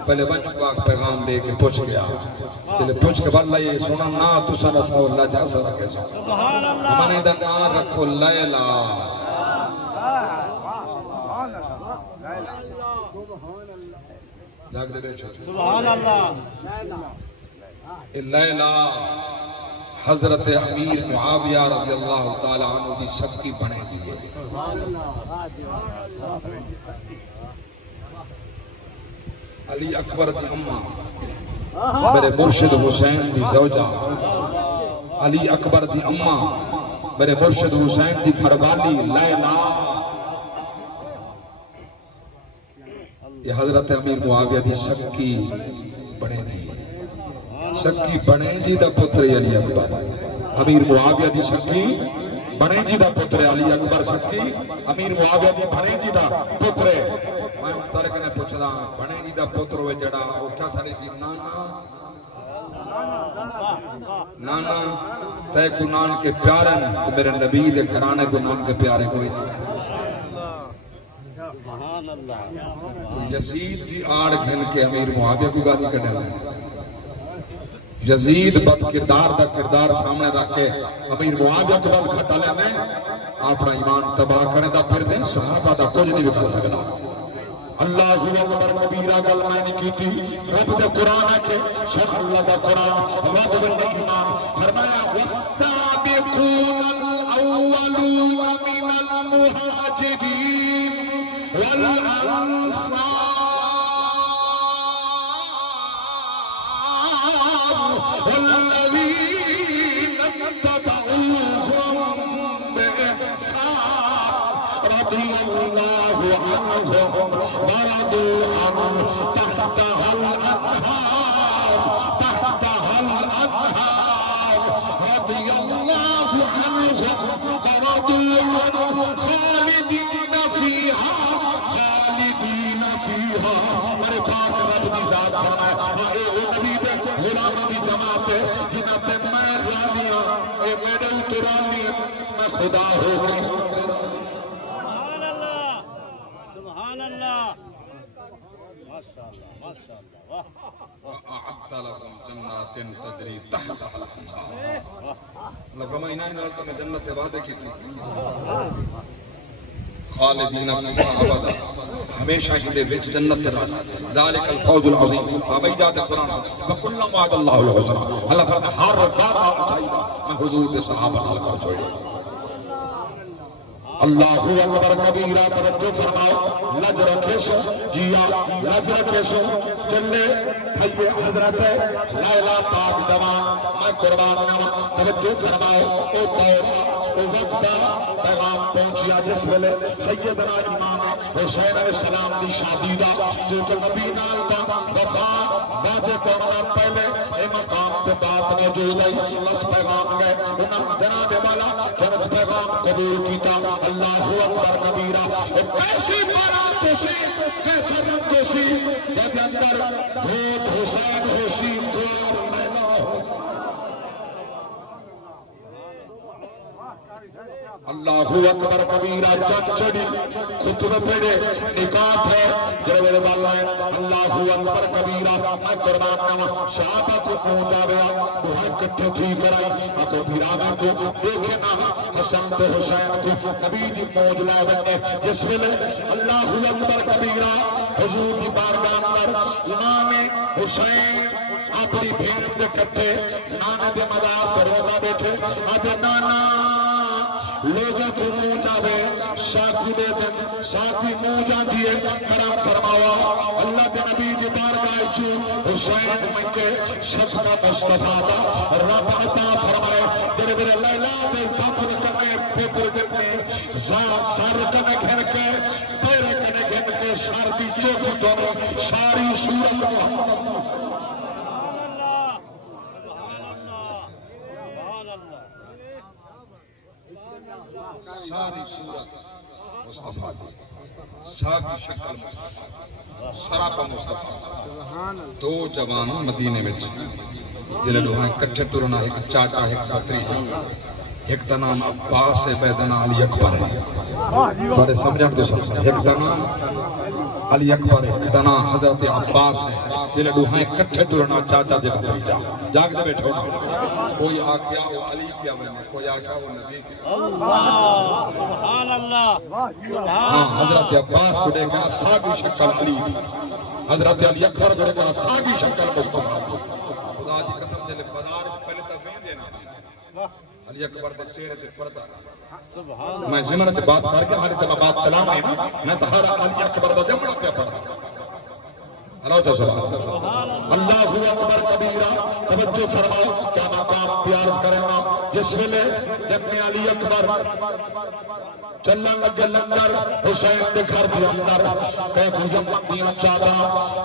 پہلے بنی پاک پیغام لے کے پوچھ گیا پہلے پوچھ کے بعد یہ سنا نا تو سا رساو لاج ایسا رکھے سے میں نے دا نا رکھو لیلہ جاگ دے بیٹھو سبحان اللہ لیلہ حضرت امیر معاویہ رضی اللہ تعالیٰ عنہ دی شکی بنے دیئے علی اکبر دی اممہ میرے مرشد حسین دی زوجہ علی اکبر دی اممہ میرے مرشد حسین دی گھروالی لیلہ یہ حضرت امیر معاویہ دی شکی بنے دیئے شکی بنے جی دا پتر علی اکبر امیر معاویہ دی شکی بنے جی دا پتر علی اکبر شکی امیر معاویہ دی بنے جی دا پتر میں مطلق نے پوچھلا بنے جی دا پتر ہوئے جڑا وہ کیا ساری سی نانا تے کو نان کے پیارے تو میرے نبی دے گھرانے کو نان کے پیارے کوئی نہیں یزید دی آڑ گھن کے امیر معاویہ کو گالی کٹے لیں یزید بد کردار دا کردار سامنے رکھ کے امیر معاویہ کے بعد گھٹا لے میں اپنا ایمان تباہ کرنے دا پھر دیں صحابہ دا کچھ نہیں بکھا سکتا اللہ اکبر کبیرہ گل میں نے کی تھی رب دا قرآن ہے کہ شیخ اللہ دا قرآن رب دا ایمان فرمایا والسابقون الاولون من المہاجرین والانصار والذین اتبعوهم بإحسان رضی اللہ عنهم ورضوا عنه تحتها الأنهار رضي الله عنهم ورضوا عنه خالدين فيها میرے پاک رب دی ذات فرمائے اے نبی دے غلاماں دی جماعت جنہاں تے میں راضیاں اے میرے اترانی میں خدا ہو گئی سبحان اللہ سبحان اللہ ماشاءاللہ ماشاءاللہ واہ اعدت لكم جنات تجری تحتها الانہار اللہ فرمائے انہاں نال تے جنت دے وعدے کیتے خالدین فیہا ابدا ہمیشہ ہی دے وچ جنت دے راز ذالک الفوز العظیم بابا جاتے قرآن وکل وعد اللہ الحسنى اللہ فرمائے ہر بات اچھائی دا میں حضور دے صحابہ نال کر چھوڑیا اللہ اکبر کبیرہ توجہ فرماؤ لج رکھے سو جیا لج رکھے سو چلے بھائی حضرت لیلا پاک جوان میں قربان نوا توجہ فرماؤ او دور او وقت پیغام پہنچیا جس ویلے سیدنا امام حسین علیہ السلام دی شادی دا جو کہ نبی نال دا وفا وعدے کرنا پہلے اے مقام تے بات موجود ہے بس پیغام گئے انہاں جناب والا جنت پیغام قبول کیتا اللہ اکبر کبیرہ کیسی بارات ہوسی کیسا رنگ ہوسی جب اندر بھوت حسین ہوسی اللہ اکبر کبیرہ چند چڑی خطبہ پڑے نکات ہے جرویل واللہ اللہ اکبر کبیرہ میں قربان نوا شہابہ کو پہنچا گیا وہاں کٹھے تھی کرائی اکو بھیرانا کو دیکھے نہ حسن تو حسین کو نبی دی موج لائے بننے جس ویلے اللہ اکبر کبیرہ حضور دی بارگاہ اندر امام حسین اپنی بھین دے کٹھے نانے دے مدار پر رونا بیٹھے آدھے نانا لوگوں کو منہ جاوے ساکی دے دن ساکی منہ جان دیے کرام فرماوا اللہ دے نبی دی بارگاہ چو حسین منکے صدقہ مصطفیٰ دا رب عطا فرمائے تیرے میرے لیلہ دے پاپن کنے پیپر جننے سار کنے گھن کے پیرے کنے گھن کے سار دی چوکی دونوں ساری صورت ساری صورت مصطفیٰ ساکی شکل مصطفیٰ سراپا مصطفیٰ دو جوان مدینے میں جلے دوہاں کٹھے ترنا ایک چاچا ایک بطری ایک دنام عباس ہے بیدنا علی اکبر ہے بارے سمجھن تو سب ایک دنام علی اکبر ہے ایک دنام حضرت عباس ہے جلے دوہاں کٹھے ترنا چاچا دے بطری جاگ دے بیٹھو کوئی آکیا وہ علی کیا میں نے کوئی آکیا وہ نبی کیا سبحان اللہ ہاں حضرت عباس کو دیکھنا ساگی شکل علی حضرت علی اکبر کو دیکھنا ساگی شکل مصطفیٰ خدا جی قسم جلے بازار پہلے تک نہیں دینا علی اکبر دے چہرے تے پردہ میں زمانہ تے بات کر کے ہماری تے میں بات چلا میں نا میں تو ہر علی اکبر دا جمعہ پہ پڑھا اللہ اکبر کبیرہ توجہ فرماؤ کیا مقام پیارس کرنا جس ویلے جبنی علی اکبر چلن لگے لنگر حسین دے گھر دی اندر کہیں کو یمن دیاں چادہ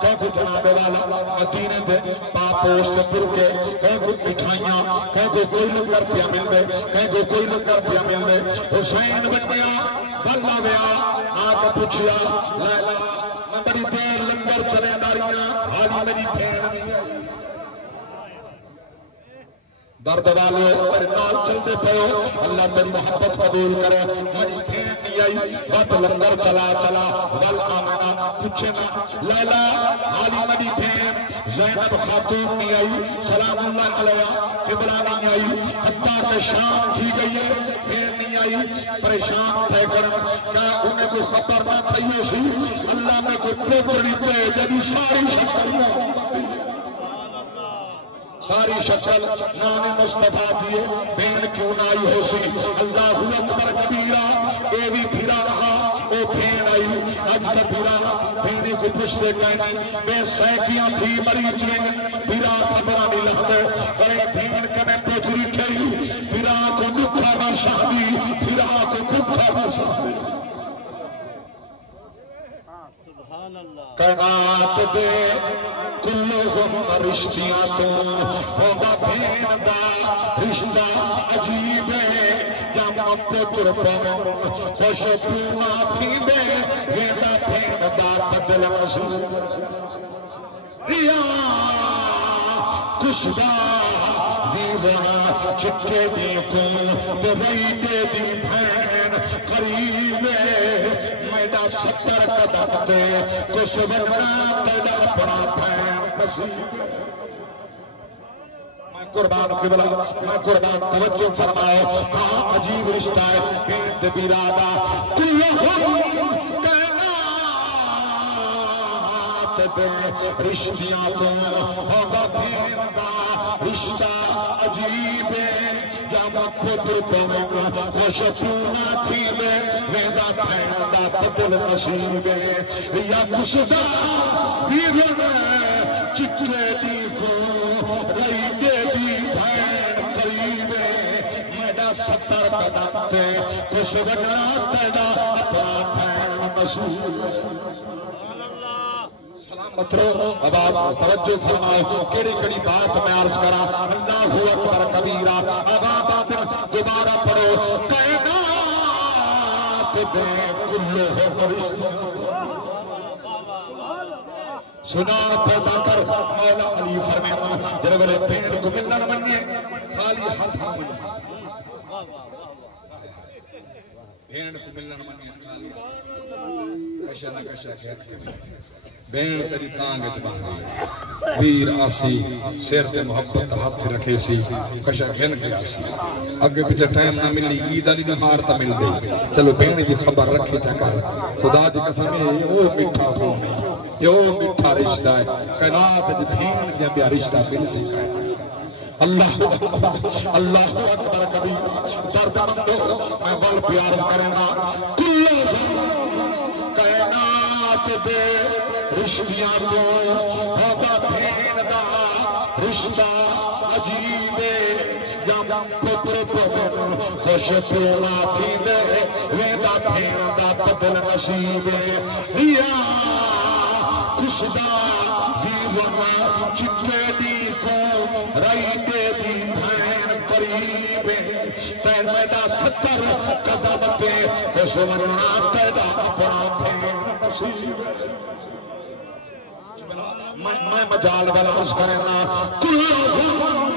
کہیں کو جناب والا مدینے دے پاپوش دے پرکے کہیں کو مٹھائیاں کہیں کو کوئی لنگر پیا مل دے کہیں کو کوئی لنگر پیا مل دے حسین بنیا گلہ ویا آکے پوچھیا لیلا میں بڑی دیر لنگر چلے داریاں حالی میری پھین نہیں آئی درد والے میرے نال چلتے پہو اللہ تیری محبت قبول کرے میری پھین نہیں آئی بات لنگر چلا چلا ول آمنا پوچھے نا لیلا حالی میری پھین زینب خاتون نہیں آئی سلام اللہ علیہ قبلہ نہیں آئی حتیٰ کہ شام تھی گئی ہے پھین نہیں آئی پریشان تھے کرن کیا انہیں کو خبر نہ تھئیو سی اللہ میں کو پوکڑی پہ جبی ساری شکل ساری شکل نام مصطفیٰ دیئے بین کیوں نہ آئی ہو سی اللہ اکبر کبیرہ اے بھی پھرا رہا او بین آئی اج کا پھرا بینے کو پشتے کہنی بے سیکیاں تھی مری چویں پھرا خبرانی لگتے اے بین کنے پوچھری ٹھری پھرا کو نکھا نہ شہدی پھرا کو نکھا نہ شہدی کائنات دے کلہم رشتیاں تو ہوگا بین دا رشتہ عجیب ہے یا پتر پمم خوش پیونا تھی دے یہ دا بین دا بدل مسئول ریا کشدہ ویر وہاں چٹے دی کو تے ریتے دی بھین قریب میڈا 70 قدم تے کچھ بننا تیڑا اپنا بھین نصیب قربان قبلہ میں قربان توجہ فرماؤ ہاں عجیب رشتہ ہے بینت بیرادہ کلہم کائنات دے رشتیاں تو ہوگا بیندا رشتہ عجیب ہے جاما پتر پومن خوش پونا تھی ویندہ بیندا بدل نصیب ہے یا کسدہ ویرن چٹے دی کو رہی 70 قدم تے کچھ بنا تیڑا اپنا بھین مسئول سلامت رو اب آپ توجہ فرماؤ کیڑی کڑی بات میں عرض کرا اللہ اکبر کبیرہ اب آپ دوبارہ پڑھو کائنات دے کلہم رشتہ سنان پیدا کر مولا علی فرمینا جرولے پین کو ملنا منیے خالی ہاتھ نہ منیے بین کو ملنا منیے خالی کشا نہ کشا کہت کے منیے بین تری تانگ چبان گئی ویر آسی سیر تے محبت ہاتھ رکھے سی کشا گھن کے آسی اگے پیچھے ٹائم نہ ملی عید علی نمار تا مل گئی چلو بین دی خبر رکھے چکر خدا دی قسم ہے یہ او مٹھا خون نہیں یہ او مٹھا رشتہ ہے کائنات دی بھین دیا بیا رشتہ مل سی اللہ اکبر کبیر درد مندو میں بل پیار کرنا کلہم کائنات دے رشتیاں تو ہوگا بھین دا رشتہ عجیب جم پتر پومن خوش پولا تھی ویندہ بھین دا بدل نصیب ریا کشدہ ویرن چٹے دی کو رائیتے دی بھین قریب تین میڈا 70 قدم تے کچھ بننا تیڑا اپنا بھین نصیب میں مجال والا عرض کرنا کلہم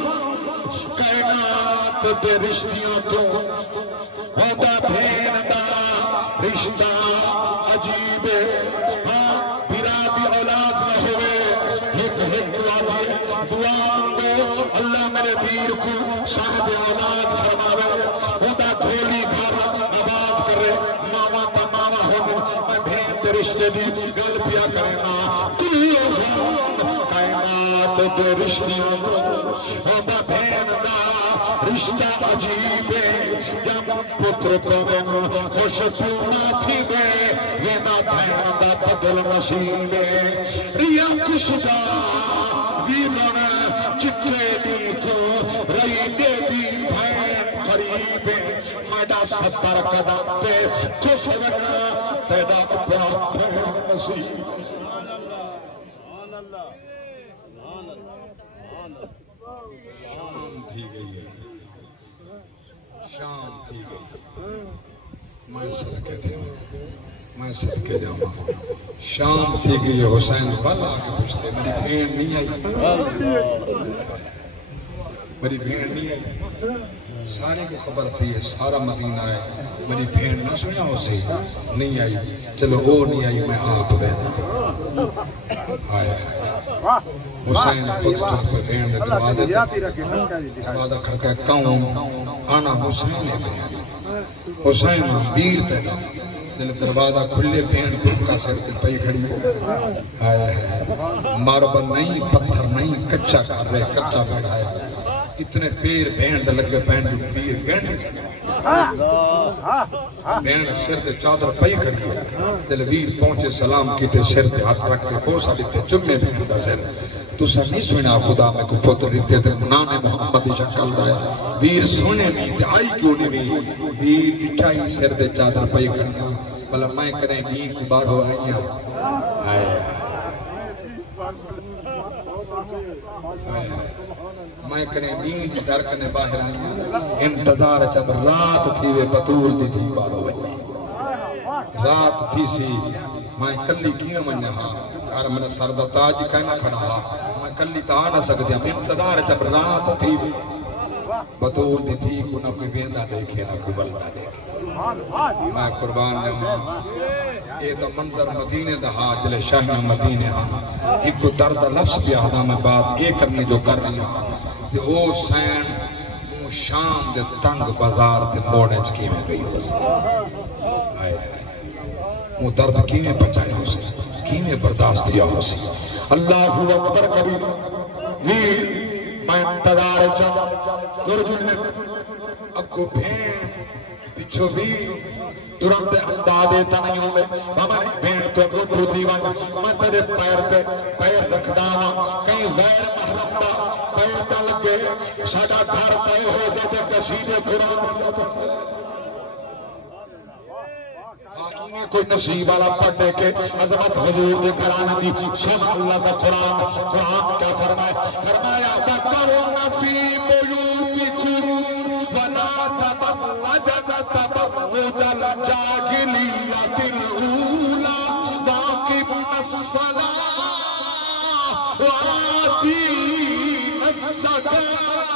کائنات دے رشتیاں تو ہوتا بھین دا رشتہ عجیب ہاں برادی اولاد نہ ہوئے ایک دعا مانگو اللہ میرے پیر کو صاحب اولاد فرماوے ہوتا دھولی گھر آباد کرے ماما تا ماما ہو میں بھین دے رشتے دی گل پیا کرنا کائنات دے رشتیاں ہوتا بھین دا رشتہ عجیب جب پتر پومن خوش پونا تھی ویندہ بھین دا بدل نصیب ریا کشدہ ویرن چٹے دی کو رائیتے دی بھین قریب میڈا 70 قدم تے کچھ بنا تیڑا اپنا بھین نصیب شام تھی گئی ہے شام تھی گئی میں صدقے تھے میں صدقے جاؤں شام تھی گئی ہے حسین والا آگے پوچھتے میری بھین نہیں آئی میری بھین نہیں آئی سارے کو خبر تھی ہے سارا مدینہ ہے میری بھین نہ سنیا ہو سی نہیں آئی چلو وہ نہیں آئی میں آپ بہن آیا حسین خود چپ پر بھین نے دروازہ کھڑکے کاؤں آنا حسین نے بھین حسین بیر تینا جن دروازہ کھلے بھین بھنکا سر کے پئی کھڑی آیا ہے ماربل نہیں پتھر نہیں کچا کر رہے کچا بیٹھا ہے اتنے پیر بھین دے لگے پین جو پیر گھن بھین سر دے چادر پئی کھڑی ہے دلویر پہنچے سلام کیتے سر دے ہاتھ رکھ کے کوسا دیتے جمعے بھین دا سر تو سا نہیں سونا خدا میں کو پتر ریتے تھے منانے محمد شکل دایا ویر سونے میں تے آئی کیوں نہیں بھی ویر اٹھائی سر دے چادر پئی کھڑی بلا میں کریں نہیں کو بار ہو آئیاں میں کریں نیند درکنے باہر آئیاں انتظار جب رات تھی وے بطول دی دی بار ہو آئیاں رات تھی سی میں کلی کیوں میں نہا کار میں سردہ تاج کہنا کھڑا میں کلی تا نہ سکتے ہم انتظار جب رات تھی وے بطول دی تھی کو نہ کوئی بیندہ دیکھے نہ کوئی بلدہ دیکھے میں قربان جاواں اے دا منظر مدینے دا ہا جلے شاہ مدینے ہاں ایک کو درد لفظ بھی آدھا میں بات ایک کرنی جو کر رہی ہاں کہ او سین شام دے تنگ بازار دے موڑے چکی میں گئی ہو سی وہ درد کی میں پچایا ہو سی کی میں برداشت دیا ہو سی اللہ اکبر کبھی ویر میں انتظار چاہ ترجل نے اب کو بھین پچھو بھی ترنت اندازے تنیوں میں ماما نے بھین تو گھٹو دیوان میں تیرے پیر رکھ دانا کہیں غیر محرم دا پیر ڈال کے ساڑا گھر تے ہو جاتے کشید قرآن آئینے کوئی نصیب والا پڑھنے کے عظمت حضور دے قرآن دی شمع اللہ دا قرآن کیا فرمایا وَقَرْنَ فِي بُيُوتِكُمْ وَلَا تَبَرَّجْنَ تَبَرُّجَ الْجَاهِلِيَّةِ الْأُولَى وَأَقِمْنَ الصَّلَاةَ وَآتِينَ الزَّكَاةَ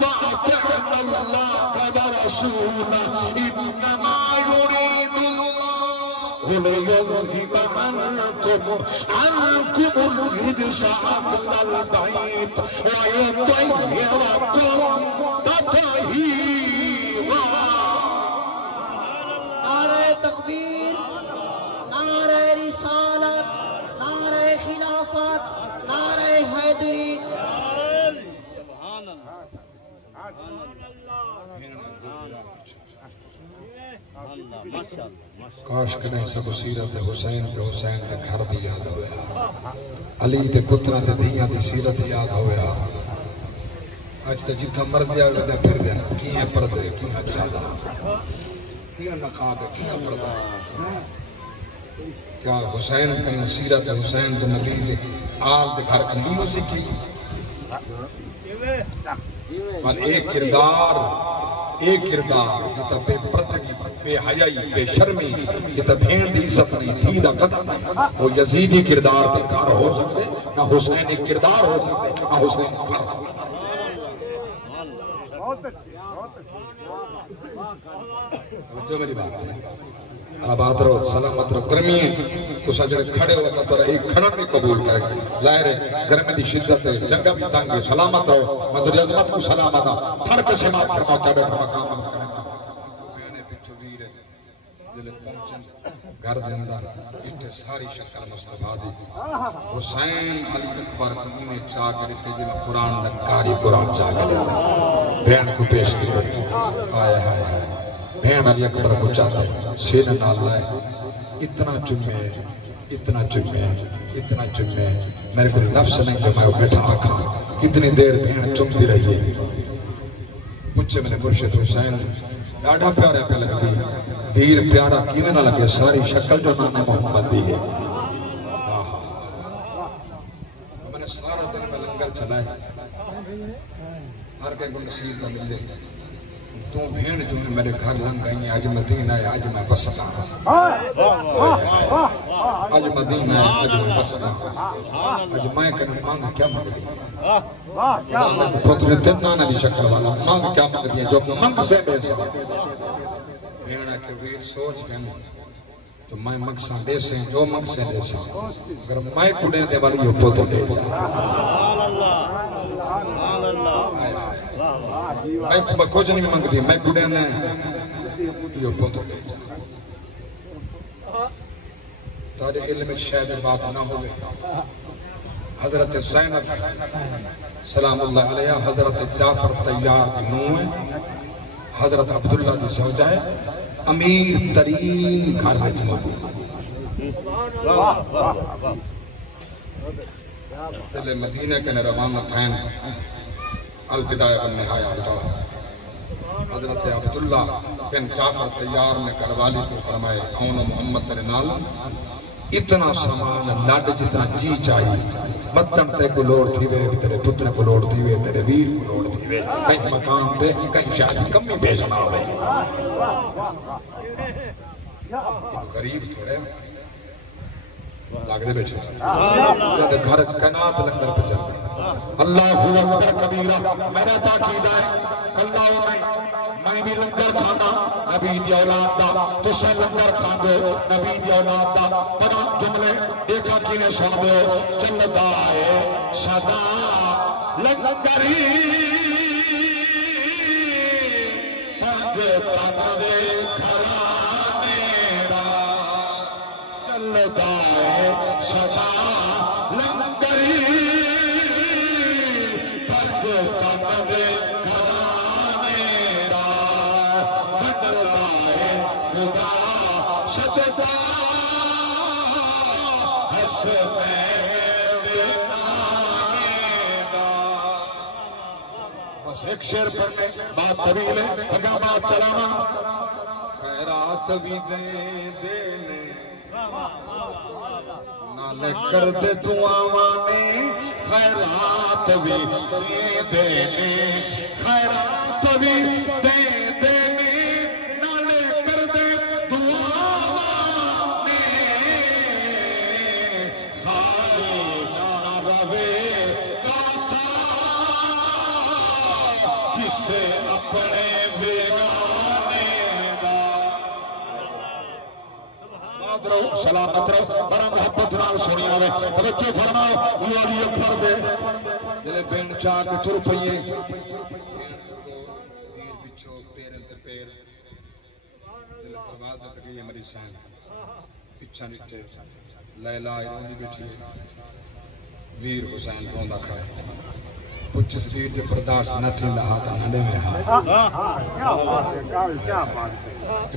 وَأَطِعْنَ اللَّهَ وَرَسُولَهُ إِنَّمَا يُرِيدُ اللَّهُ لِيُذْهِبَ عَنكُمُ الرِّجْسَ أَهْلَ الْبَيْتِ وَيُطَهِّرَكُمْ تَطْهِيرًا نعرہ تکبیر، نعرہ رسالت، نعرہ خلافت، نعرہ حیدری۔ کاش کنے سب سیرت حسین دے گھر دی یاد ہویا علی دے پترہ دے دیاں دی سیرت یاد ہویا آج تے جتھا مرد دیا ہوئے پھر دینا کیے پردے کیے چادرہ کیے نقاب کیے پردہ کیا حسین دے سیرت حسین دے نبی دے آل دے گھر کنی ہو سکی پر ایک کردار جتا بے پردگی بے حیائی بے شرمی جتا بھین دی عزت نہیں تھی دا قدر نہیں وہ یزیدی کردار دے کار ہو سکتے نہ حسینی کردار ہو سکتے نہ حسینی فرق ہو سکتے جو میری بات ہے آباد رہو سلامت رہو گرمی ہے تو سجڑے کھڑے ہوگا تو ایک کھڑا بھی قبول کرے گا ظاہر ہے گرمی دی شدت ہے جنگہ بھی تنگ ہے سلامت رہو مدر عظمت کو سلامت ہے فرق سے مات فرما کیا بیٹھا مقام عرض کرے گا بیانے پچھو دیر ہے دلے پہنچن گھر دے اندر اٹھے ساری شکل مصطفیٰ دی حسین علی اکبر کی میں چاہ کر اتنے جی میں قرآن دنکاری قرآن چاہ کر دینا بین کو پیش کی دے آئے بین علی اکبر کو چاہتا ہے سینہ نال لائے اتنا چمے میرے کو لفظ نہیں کہ میں بیٹھا آکھا کتنی دیر بین چمتی رہی ہے پچھے میں نے مرشد حسین ڈاڑھا پیارے پہ لگتی ویر پیارا کینے نہ لگے ساری شکل جو نام محمد دی ہے میں نے سارا دن میں لنگر چلائے ہر کہیں کو نصیب نہ ملے تو بھین جو ہے میرے گھر لنگ گئی ہیں آج مدینہ ہے آج میں بستا آج مدینہ ہے آج میں بستا آج میں کہنے مانگ کیا مانگ دی ہے پتر تنانا دی شکل والا مانگ کیا مانگ دی ہے جو مانگ سے بے سا بھینا کہ ویر سوچ گئے تو میں مانگ سا دے سے جو مانگ سے دے سا اگر میں کڑے دے والی ہو پتر دے میں کچھ نہیں مانگ دی میں گڑے نے یہ پوتو دے تارے علم شاید بات نہ ہوئے حضرت زینب سلام اللہ علیہ حضرت جعفر طیار دی نوہ حضرت عبداللہ دی زوجہ ہے امیر ترین گھر میں جمع چلے مدینہ کے روانہ تھین البدایہ والنہایہ بتاؤ حضرت عبداللہ بن جعفر طیار نے کروالی کو فرمائے کون محمد تیرے نال اتنا سامان لاڈ جتنا جی چاہیے مدن تے کو لوڑ تھی وے تیرے پتر کو لوڑ تھی وے تیرے ویر کو لوڑ تھی وے کہیں مقام دے کہیں شاید کمی بیچنا ہوئے یہ غریب تھوڑے لاگ دے بیٹھے اللہ دے گھر کنات لنگر پہ چل رہے اللہ اکبر کبیرہ میرا تاکید ہے اللہ میں بھی لنگر کھانا نبی دی اولاد دا تسے لنگر کھان دو نبی دی اولاد دا بڑا جملے دیکھا کینے سن دو چلتا ہے صدا لنگری پنج تنوے گھرانے دا چلتا ہے صدا لنگری پنج تنوے گھرانے دا بنتا ہے خدا سچتا بس ایک شعر پڑھنے بات طویل ہے اگر بات چلانا خیرات بھی دینے نالے کر دے دعاوانے خیرات بھی دینے خیرات بھی دینے نالے کر دے دعاوانے خالی نہ روے کاسا کسے اپنے بیگانے دا بات رہو سلامت رہو بڑا محبت نال سنی آوے توجہ فرماؤ یہ علی اکبر دے دلے بین چاک ٹر پئیے پیر پچھو پیر انتر پیر دلے پرواز تک یہ مری سین پچھا نٹے لیلہ ایرونی بیٹھی ویر حسین روندا کھڑے پچھس ویر جو برداشت نہ تھی لہا تا ننے میں ہاں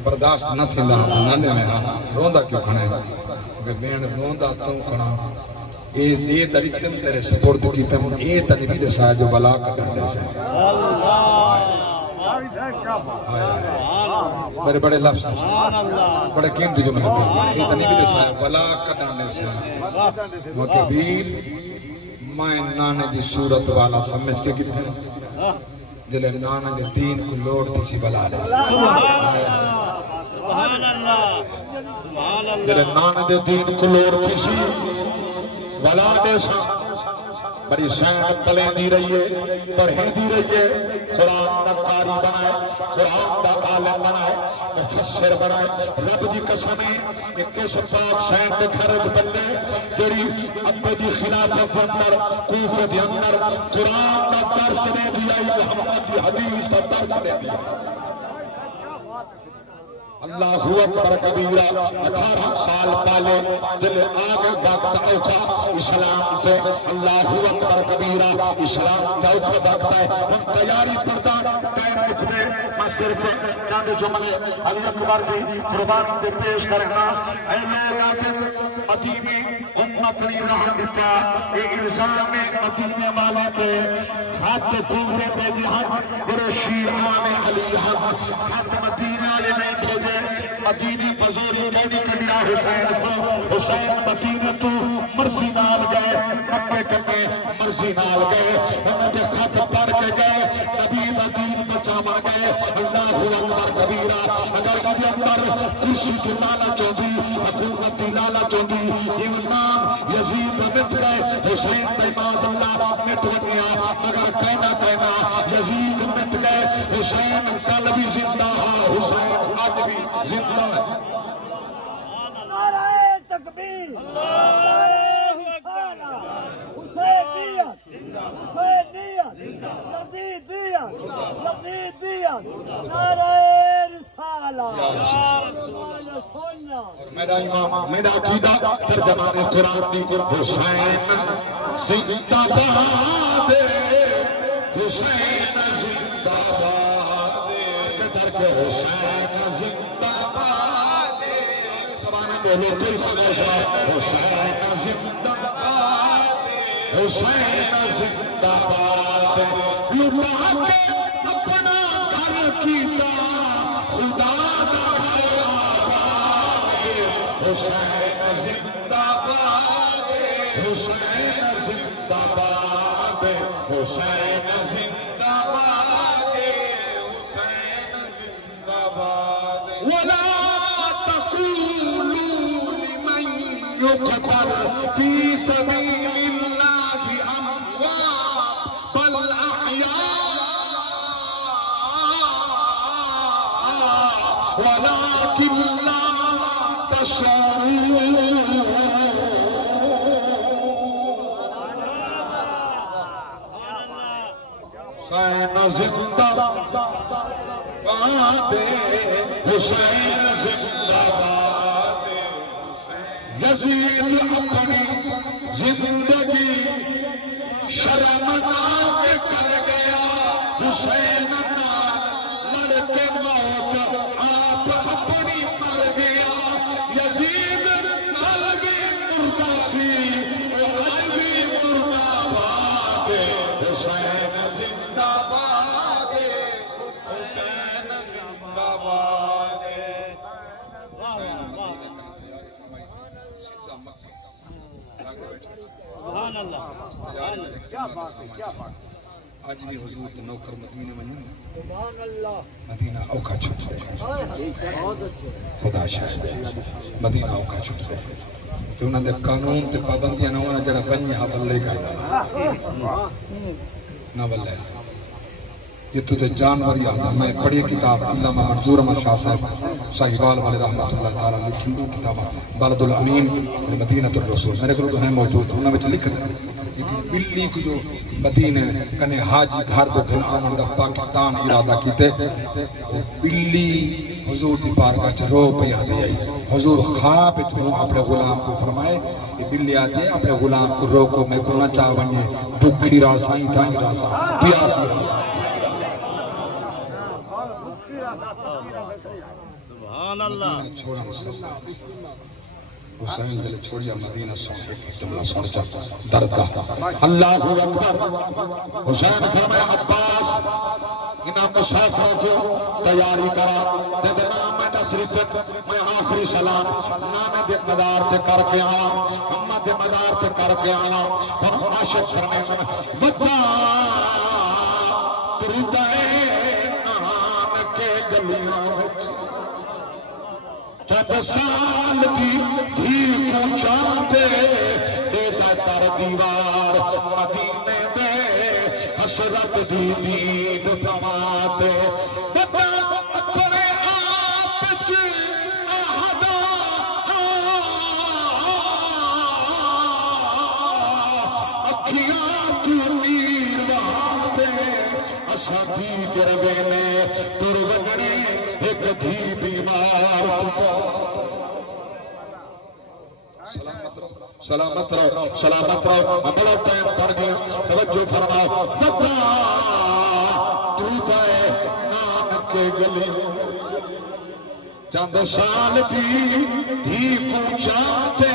برداشت نہ تھی لہا تا ننے میں ہاں روندا کیوں کھڑے کہ بین روندا تو کھڑا اے دلیتن تیرے سپورت کی تم اے تنبی دے سایہ جو بلا کا ڈھنڈے سے میرے بڑے لفظ بڑے قیمتی جو میں نے پہا اے تنبی دے سایہ بلا کا ڈھنڈے سے وہ کہ ویر میں نانے دی صورت والا سمجھ کے کتنے جلے نانے دی دین کو لوڑ کسی بلا لے جلے نانے دی دین کو لوڑ کسی بلا دے سا بڑی سین پلیں دی رہی ہے پڑھیں دی رہی ہے قرآن نکاری بنائے قرآن دا عالم بنائے مفسر بنائے رب دی قسمیں کہ کس پاک سین دے گھرج بلے جڑی ابے دی خلافت دے اندر کوفے دے اندر قرآن دا درس نے دیا محمد دی حدیث دا درس نے دیا اللہ اکبر کبیرہ 18 سال پہلے دل آگے وقت اوکھا اسلام سے اللہ اکبر کبیرہ اسلام کا اوکھا وقت ہے ہم تیاری پڑھتا ٹائم رکھ دے میں صرف چند جملے علی اکبر دی قربانی دے پیش کرنا اے لوگ آتے مدینے امت نہیں رہن دیتا اے الزام مدینے والے تے خط کوفے پہ جہاں برو شیعان علی ہم خط مدینے والے نہیں بھیجے مدینی بزوری کہنی کڑیا حسین کو حسین مدینہ تو مرضی نال گئے مکے کنے مرضی نال گئے انہوں نے خط پڑھ کے گئے نبی دا دین بچا مر گئے اللہ اکبر کبیرہ اگر نبی اکبر کرسی کی لالا چوندی حکومت دی لالا چوندی امام یزید مٹ گئے حسین تیماز اللہ مٹ گیا مگر کہنا یزید مٹ گئے حسین کل بھی زندہ حسین آج بھی زندہ ہے نعرہ تکبیر حسینیت لذیذیت نعرہ رسالہ میرا امام میرا عقیدہ ترجمان قرآن دی حسین زندہ باد حسین زندہ باد در کے حسین زندہ باد زبانہ بولو کوئی خدوشہ حسین زندہ باد حسین زندہ باد لٹا کے اپنا گھر کیتا خدا دا گھر آباد حسین زندہ باد حسین زندہ باد حسین زندہ باد حسین زندہ باد ولا تقولوا لمن يقتل في سبيل الله اموات لا تشعرون حسین زندہ باد حسین زندہ باد یزید اپنی زندگی شرمناک کر گیا حسین لڑ کے موت آپ اپنی مر گیا یزید الگی مردہ سی الگی مردہ باد حسین زندہ باد حسین زندہ باد سبحان اللہ کیا بات ہے کیا بات ہے آج بھی حضور کے نوکر مدینے میں نہیں سبحان اللہ مدینہ اوکھا چھٹ رہے ہیں خدا شاہد ہے مدینہ اوکھا چھٹ رہے ہیں تو انہوں نے قانون تے پابندیاں نہ ہونا جڑا بنی ہاں بلے کا نہ بلے جتو تے جانور یاد ہے میں پڑھی کتاب علامہ منظور احمد شاہ صاحب صاحبال والے رحمۃ اللہ تعالیٰ لکھن دو کتاب بلد الامین اور مدینہ الرسول میرے کو ہیں موجود انہوں نے لکھ دیں لیکن بلی کو جو مدینہ کنے حاجی گھر دو گھن آنن دا پاکستان ارادہ کیتے بلی حضور دی بارگاہ چ رو پہ آدھے آئی حضور خواب چھو اپنے غلام کو فرمائے یہ بلی آدھے اپنے غلام کو روکو میں کو نہ چاہ ونیے بکھی راسائیں تائیں راسائیں پیاسی راسائیں سبحان اللہ چھوڑا سرکار حسین دل چھوڑیا مدینہ سونے کی جملہ سوڑ چاہتا درد کا اللہ اکبر حسین فرمایا عباس انہا مسافروں کو تیاری کرا دے دینا میں نصری تک میں آخری سلام نانے دے مدار تے کر کے آنا امہ دے مدار تے کر کے آنا پر عاشق فرمائے میں وطا تردائے نان کے گلیاں میں چند سال دی دھی کو چاہتے دیتا تر دیوار مدینے میں حسرت دی دید پواتے بتا اپنے آپ چی آہدا اکھیاں تو نیر وہاتے اسا دی گروے میں تروگنے ایک دھی بیمار سلامت رہو سلامت رہو بڑا ٹائم پڑ گیا توجہ فرماؤ بتا ٹوٹے نام کے گلی چند سال دی کو چاہتے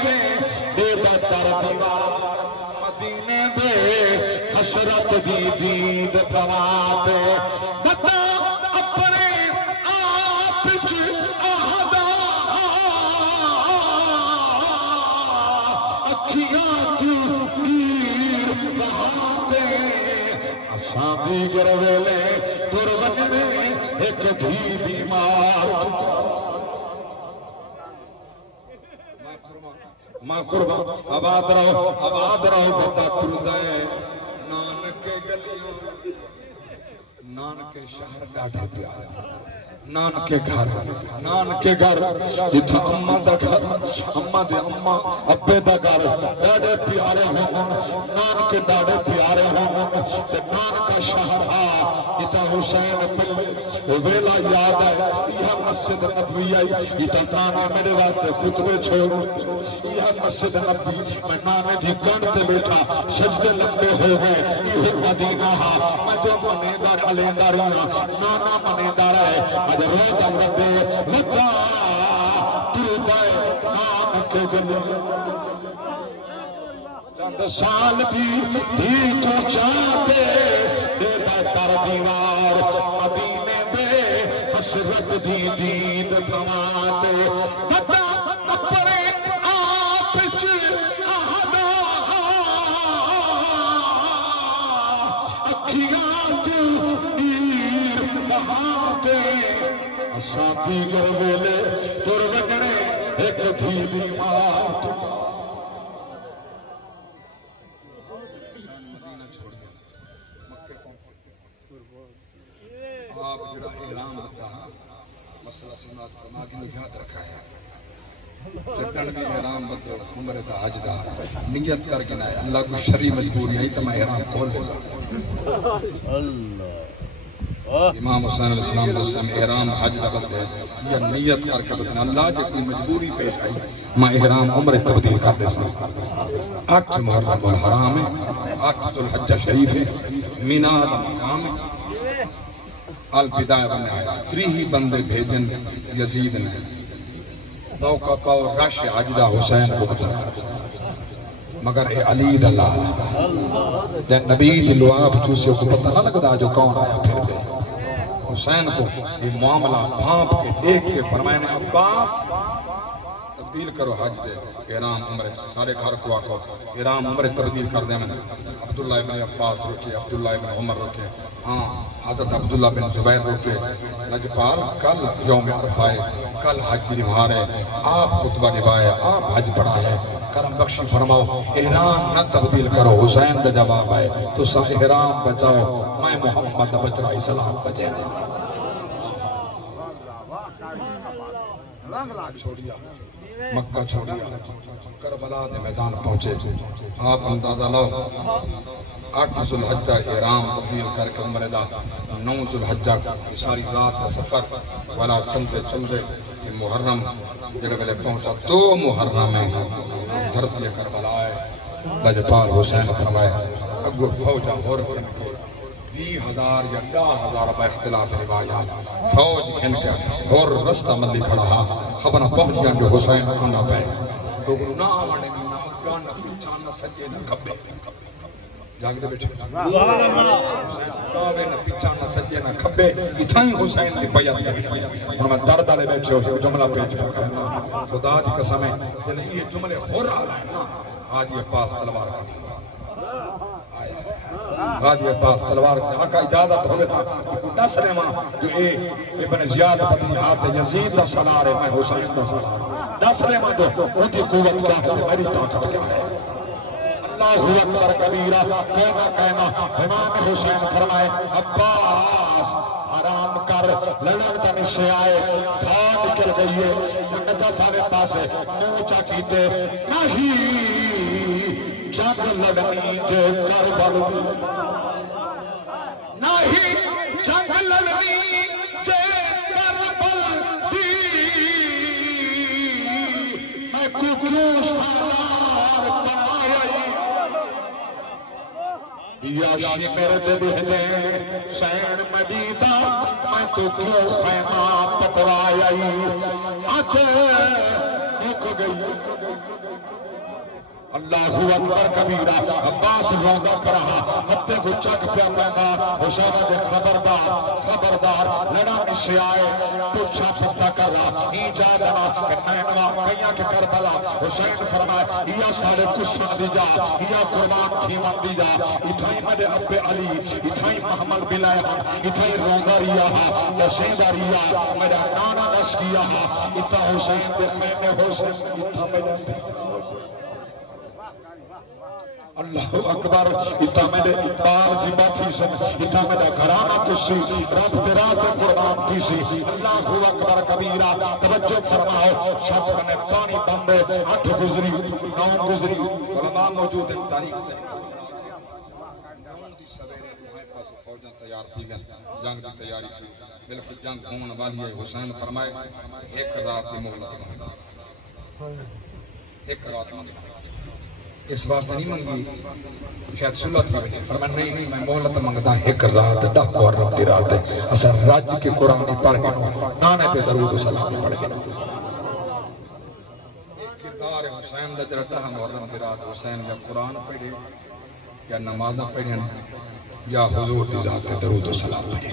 دیتا تر دیوار مدینے میں حسرت دی دید پواتے بتا اپنے آپ چ آہدا اکھیاں تو نیر بہاتے اساں دیگر ویلے تر وننے ایک دھی بیمار ماں قربان آباد رہو بتا ٹردے نانک گلیوں نانک شہر ڈاڑھے پیارے نانک گھر جتھا اماں دا گھر اماں دے اماں ابے دا گھر ڈاڑھے پیارے ہوں نانک ڈاڑھے پیارے ہوں تے نانکا شہر جتھا حسین پہلے ویلا یاد ہے یہ مسجد نبوی آئی یہ نانے میرے واسطے خطبے چھوڑ یہ مسجد نبوی میں نانے دی گھن تے بیٹھا سجدے لمبے ہو گئے یہ مدینہ میں جو منیدار علینداریاں نانا منیدار ہے اجر روتا ربے وطا تردائے نام کے گلے چند سال بھی تو چاہتے دیتا تر دیوار مدینے میں حسرت دی دید پواتے بتا اپنے آپ چ آہدا اکھیاں تو نیر بہاتے اساں دیگر ویلے تر وگنے ایک دھی بیمار مدینہ چھوڑ گیا مکے آپ جڑا احرام ہوتا مسئلہ سماعت فرما کے یاد رکھا ہے چٹن بھی احرام بدو عمر دا حج دا نیت کر کے نہ اللہ کو شرعی مجبوری ہے تو میں احرام کھول لے سکتا امام حسین علیہ السلام مسلم احرام حج دا بدے یا نیت کر کے بدنا اللہ جے کوئی مجبوری پیش آئی میں احرام عمر تبدیل کر دے سکتا 8 محرم الحرام ہے 8 ذوالحجہ شریف ہے مینا دا مقام ہے البدایہ بنے آیا 3 بندے بھیجن یزید نے موقع پاؤ رش حجدہ حسین کو قتل کر مگر اے علی دلہ جن نبی دلواب چوسے کو پتہ نہ لگتا جو کون آیا پھر بے حسین کو یہ معاملہ بھانپ کے دیکھ کے فرمائے نے عباس تبدیل کرو حج دے احرام عمر سارے گھر کو آکو احرام عمر تبدیل کر دے میں عبداللہ ابن عباس رکھے عبداللہ ابن عمر رکھے ہاں حضرت عبداللہ بن زبیر رکھے نجپال کل یوم عرفہ ہے کل حج کی نبھا رہے آپ خطبہ نبھائے آپ حج پڑھا ہے کرم بخشی فرماؤ احرام نہ تبدیل کرو حسین دا جواب آئے تو سا احرام بچاؤ میں محمد بچرائی سلام بچے چھوڑیا مکہ چھوڑیا کربلا دے میدان پہنچے آپ اندازہ لو 8 ذوالحجہ احرام تبدیل کر کے عمرہ دا 9 ذوالحجہ کی ساری رات کا سفر والا چلتے چلتے یہ محرم جڑے ویلے پہنچا 2 محرم میں دھرتی کربلا آئے لجپال حسین فرمائے اگو فوجہ اور کھن کے 20,000 یا 10,000 با اختلاف روایات فوج کھن کے اور رستہ مندی کھڑا خبرہ پہنچ گیا جو حسین کھانا پہ لوگوں نہ آوانے میں نہ افغان نہ پچھان نہ سجے نہ کھبے جاگ دے بیٹھے حسین نہ پچھان نہ سجے نہ کھبے اتھائی حسین دی بیعت کری انہوں میں درد آلے بیٹھے ہو جملہ پیچ پر کرنا خدا دی قسم ہے یہ جملے ہو رہا ہے نا آج یہ پاس تلوار کرنی غادی عباس تلوار آقا اجازت ہوئے تھا نصر ماں جو ابن زیاد بدنی آتے یزید دا سلار ہے میں حسین دا سلار نصر ماں جو ان کی قوت کیا ہے میری طاقت کیا ہے اللہ اکبر کبیرہ کہنا امام حسین فرمائے عباس حرام کر لڑن تن سے آئے تھا نکل گئی ہے نجف آنے پاسے موچا کیتے نہیں جنگ لڑنی جے کربل نہیں جنگ لڑنی جے کربل دی میں کیوں سالار بنائی یا شمر دے دے سین مدیدہ میں تو کیوں خیمہ پتوائی آتے رک گئی اللہ اکبر کبیرہ عباس روندہ کرہا ہتے کو چک پہ پیدا حسینہ دے خبردار لڑا سے آئے پوچھا پتہ کر رہا ہی جا دنا کہ نینوا کئیاں کے کربلا حسین فرمائے یا سارے کشن دی جا یا قربان تھیمان دی جا اتھائی مدے اب علی اتھائی محمل بلائے اتھائی روندہ ریا نسیدہ ریا میرا نانا نس کیا اتھا حسین دے خیمے حسین اتھا میرا اللہ اکبر اتھا میرے بال زبا تھی سے اتھا میرے گھرانا کسی رب درات قرآن تھی سے اللہ اکبر کبیرہ توجہ فرماؤ شاید کنے پانی بندے 8 گزری 9 گزری علماء موجود ہیں تاریخ دے 9 دی سویرے روحائیں پاس فوجاں تیار تھی گئن جنگ دی تیاری سے بلکہ جنگ ہونے والی ہے حسین فرمائے 1 رات دی مہلت مانگا 1 رات مانگا اس واسطے نہیں منگی شاید صلح تھی وجہ فرمایا نہیں میں مہلت منگتا 1 رات ڈاکو اور رب دی رات ہے اثر راج کے قرآنی پڑھ کے نو نانے پہ درود و سلامی پڑھ کے نو ایک کردار حسین دا جرٹا ہم اور رب دی رات حسین یا قرآن پڑھے یا نمازہ پڑھیں یا حضور دی ذات درود و سلام پڑھیں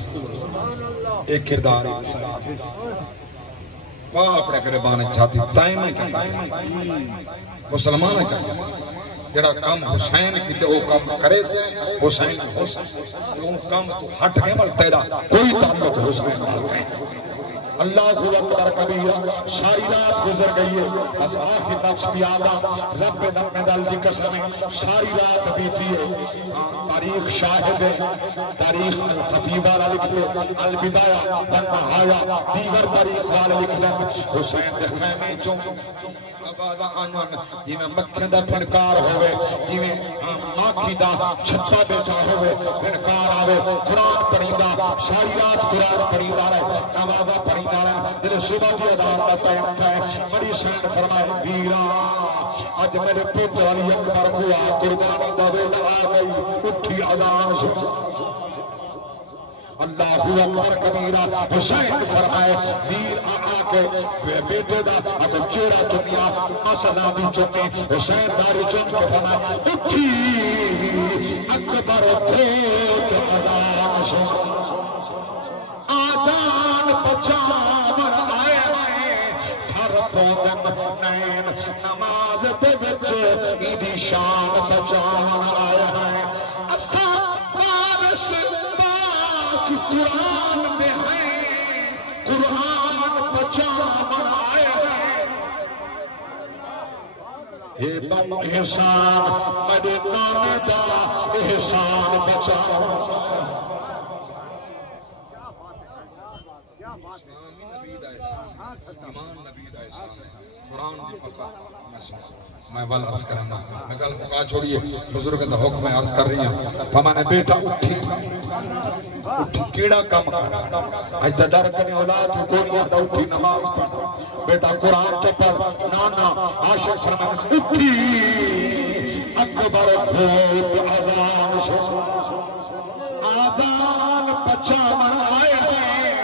ایک کردار واہ اپنے گربانے چاہتی تائم ہے مسلمان ہے جڑا کام حسین کی تے او کام کرے سے حسین او کام تو ہٹ گئے مل تیرا کوئی تعلق حسین نہ کہیں اللہ اکبر کبیرہ ساری رات گزر گئی ہے بس آخر نفس پیادا رب دل دی قسم ساری رات بیتی ہے تاریخ شاہد ہے تاریخ الخفی والا لکھ دے البدایہ والنہایہ دیگر تاریخ والا لکھ دے حسین دے خیمے چوں آوازہ آنن جی میں مکھیں دا پھنکار ہوئے جی میں ماکھی دا چھتا بیٹھا ہوئے پھنکار آوے قرآن پڑھیندہ ساری رات قرآن پڑھیندہ رہے آوازہ پڑھیندہ رہے دل صبح دی ادار دا ٹائم تھا بڑی سین فرمائے ویرا آج میرے پتر علی اکبر کو قربانی دا ویلا آ گئی اٹھی اذان سے اللہ اکبر کبیرہ حسین فرمائے ویر آقا کے بیٹے دا اگر چیرہ چنیا مسئلہ بھی چنی حسین داری چن کے فرمائے اٹھی اکبر کھوٹ اذان سے آزان پچامر آئے تھر پودن نین نماز دے بچ ایدی شان پچامر آئے ہیں اسا پارس پاک قرآن دے ہیں قرآن پچامر آئے ہیں اے بم احسان میرے نانے دا احسان پچامر قرآن دی پکا میں وال عرض کرنا میں گل پکا چھوڑیے بزرگ دا حکم میں عرض کر رہی ہوں فرمانے بیٹا اٹھی کیڑا کام کر آج دا ڈر کنے اولاد کو نہیں آتا اٹھی نماز پڑھ بیٹا قرآن تو پڑھ نانا عاشق فرمانے اٹھی اکبر کھوٹ اذان سے آزان پچامر آئے ہیں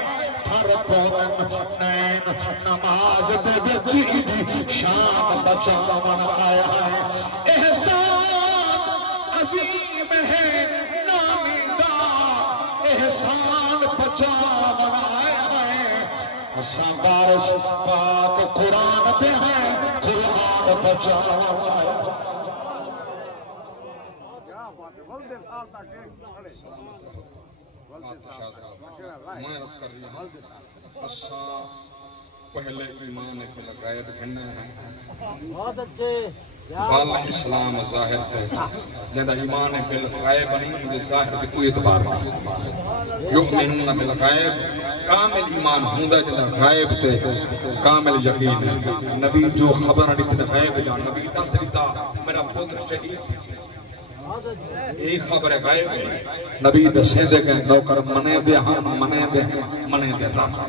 تھر پودن نین نماز دے وچ دی شان بچامن آیا ہے احسان عظیم ہے نامی دا احسان بچامن آیا ہے اساں بارش پاک قرآن دے ہیں قرآن بچامن آیا ہے میں عرض کر رہی ہوں اساں پہلے ایمان پہ غیب گھننے ہیں بہت اچھے والا اسلام ظاہر تے جنہا ایمان پہ غیب نہیں مجھے ظاہر تے کوئی اعتبار نہیں یؤمنون بالغیب کامل ایمان ہوندہ جنہا غیب تے کامل یقین ہے نبی جو خبر نہیں تے غیب جان نبی دس لیتا میرا پتر شہید تھی ایک خبر غائب ہے نبی دسے دے کہ نوکر منے دے ہم منے دے راس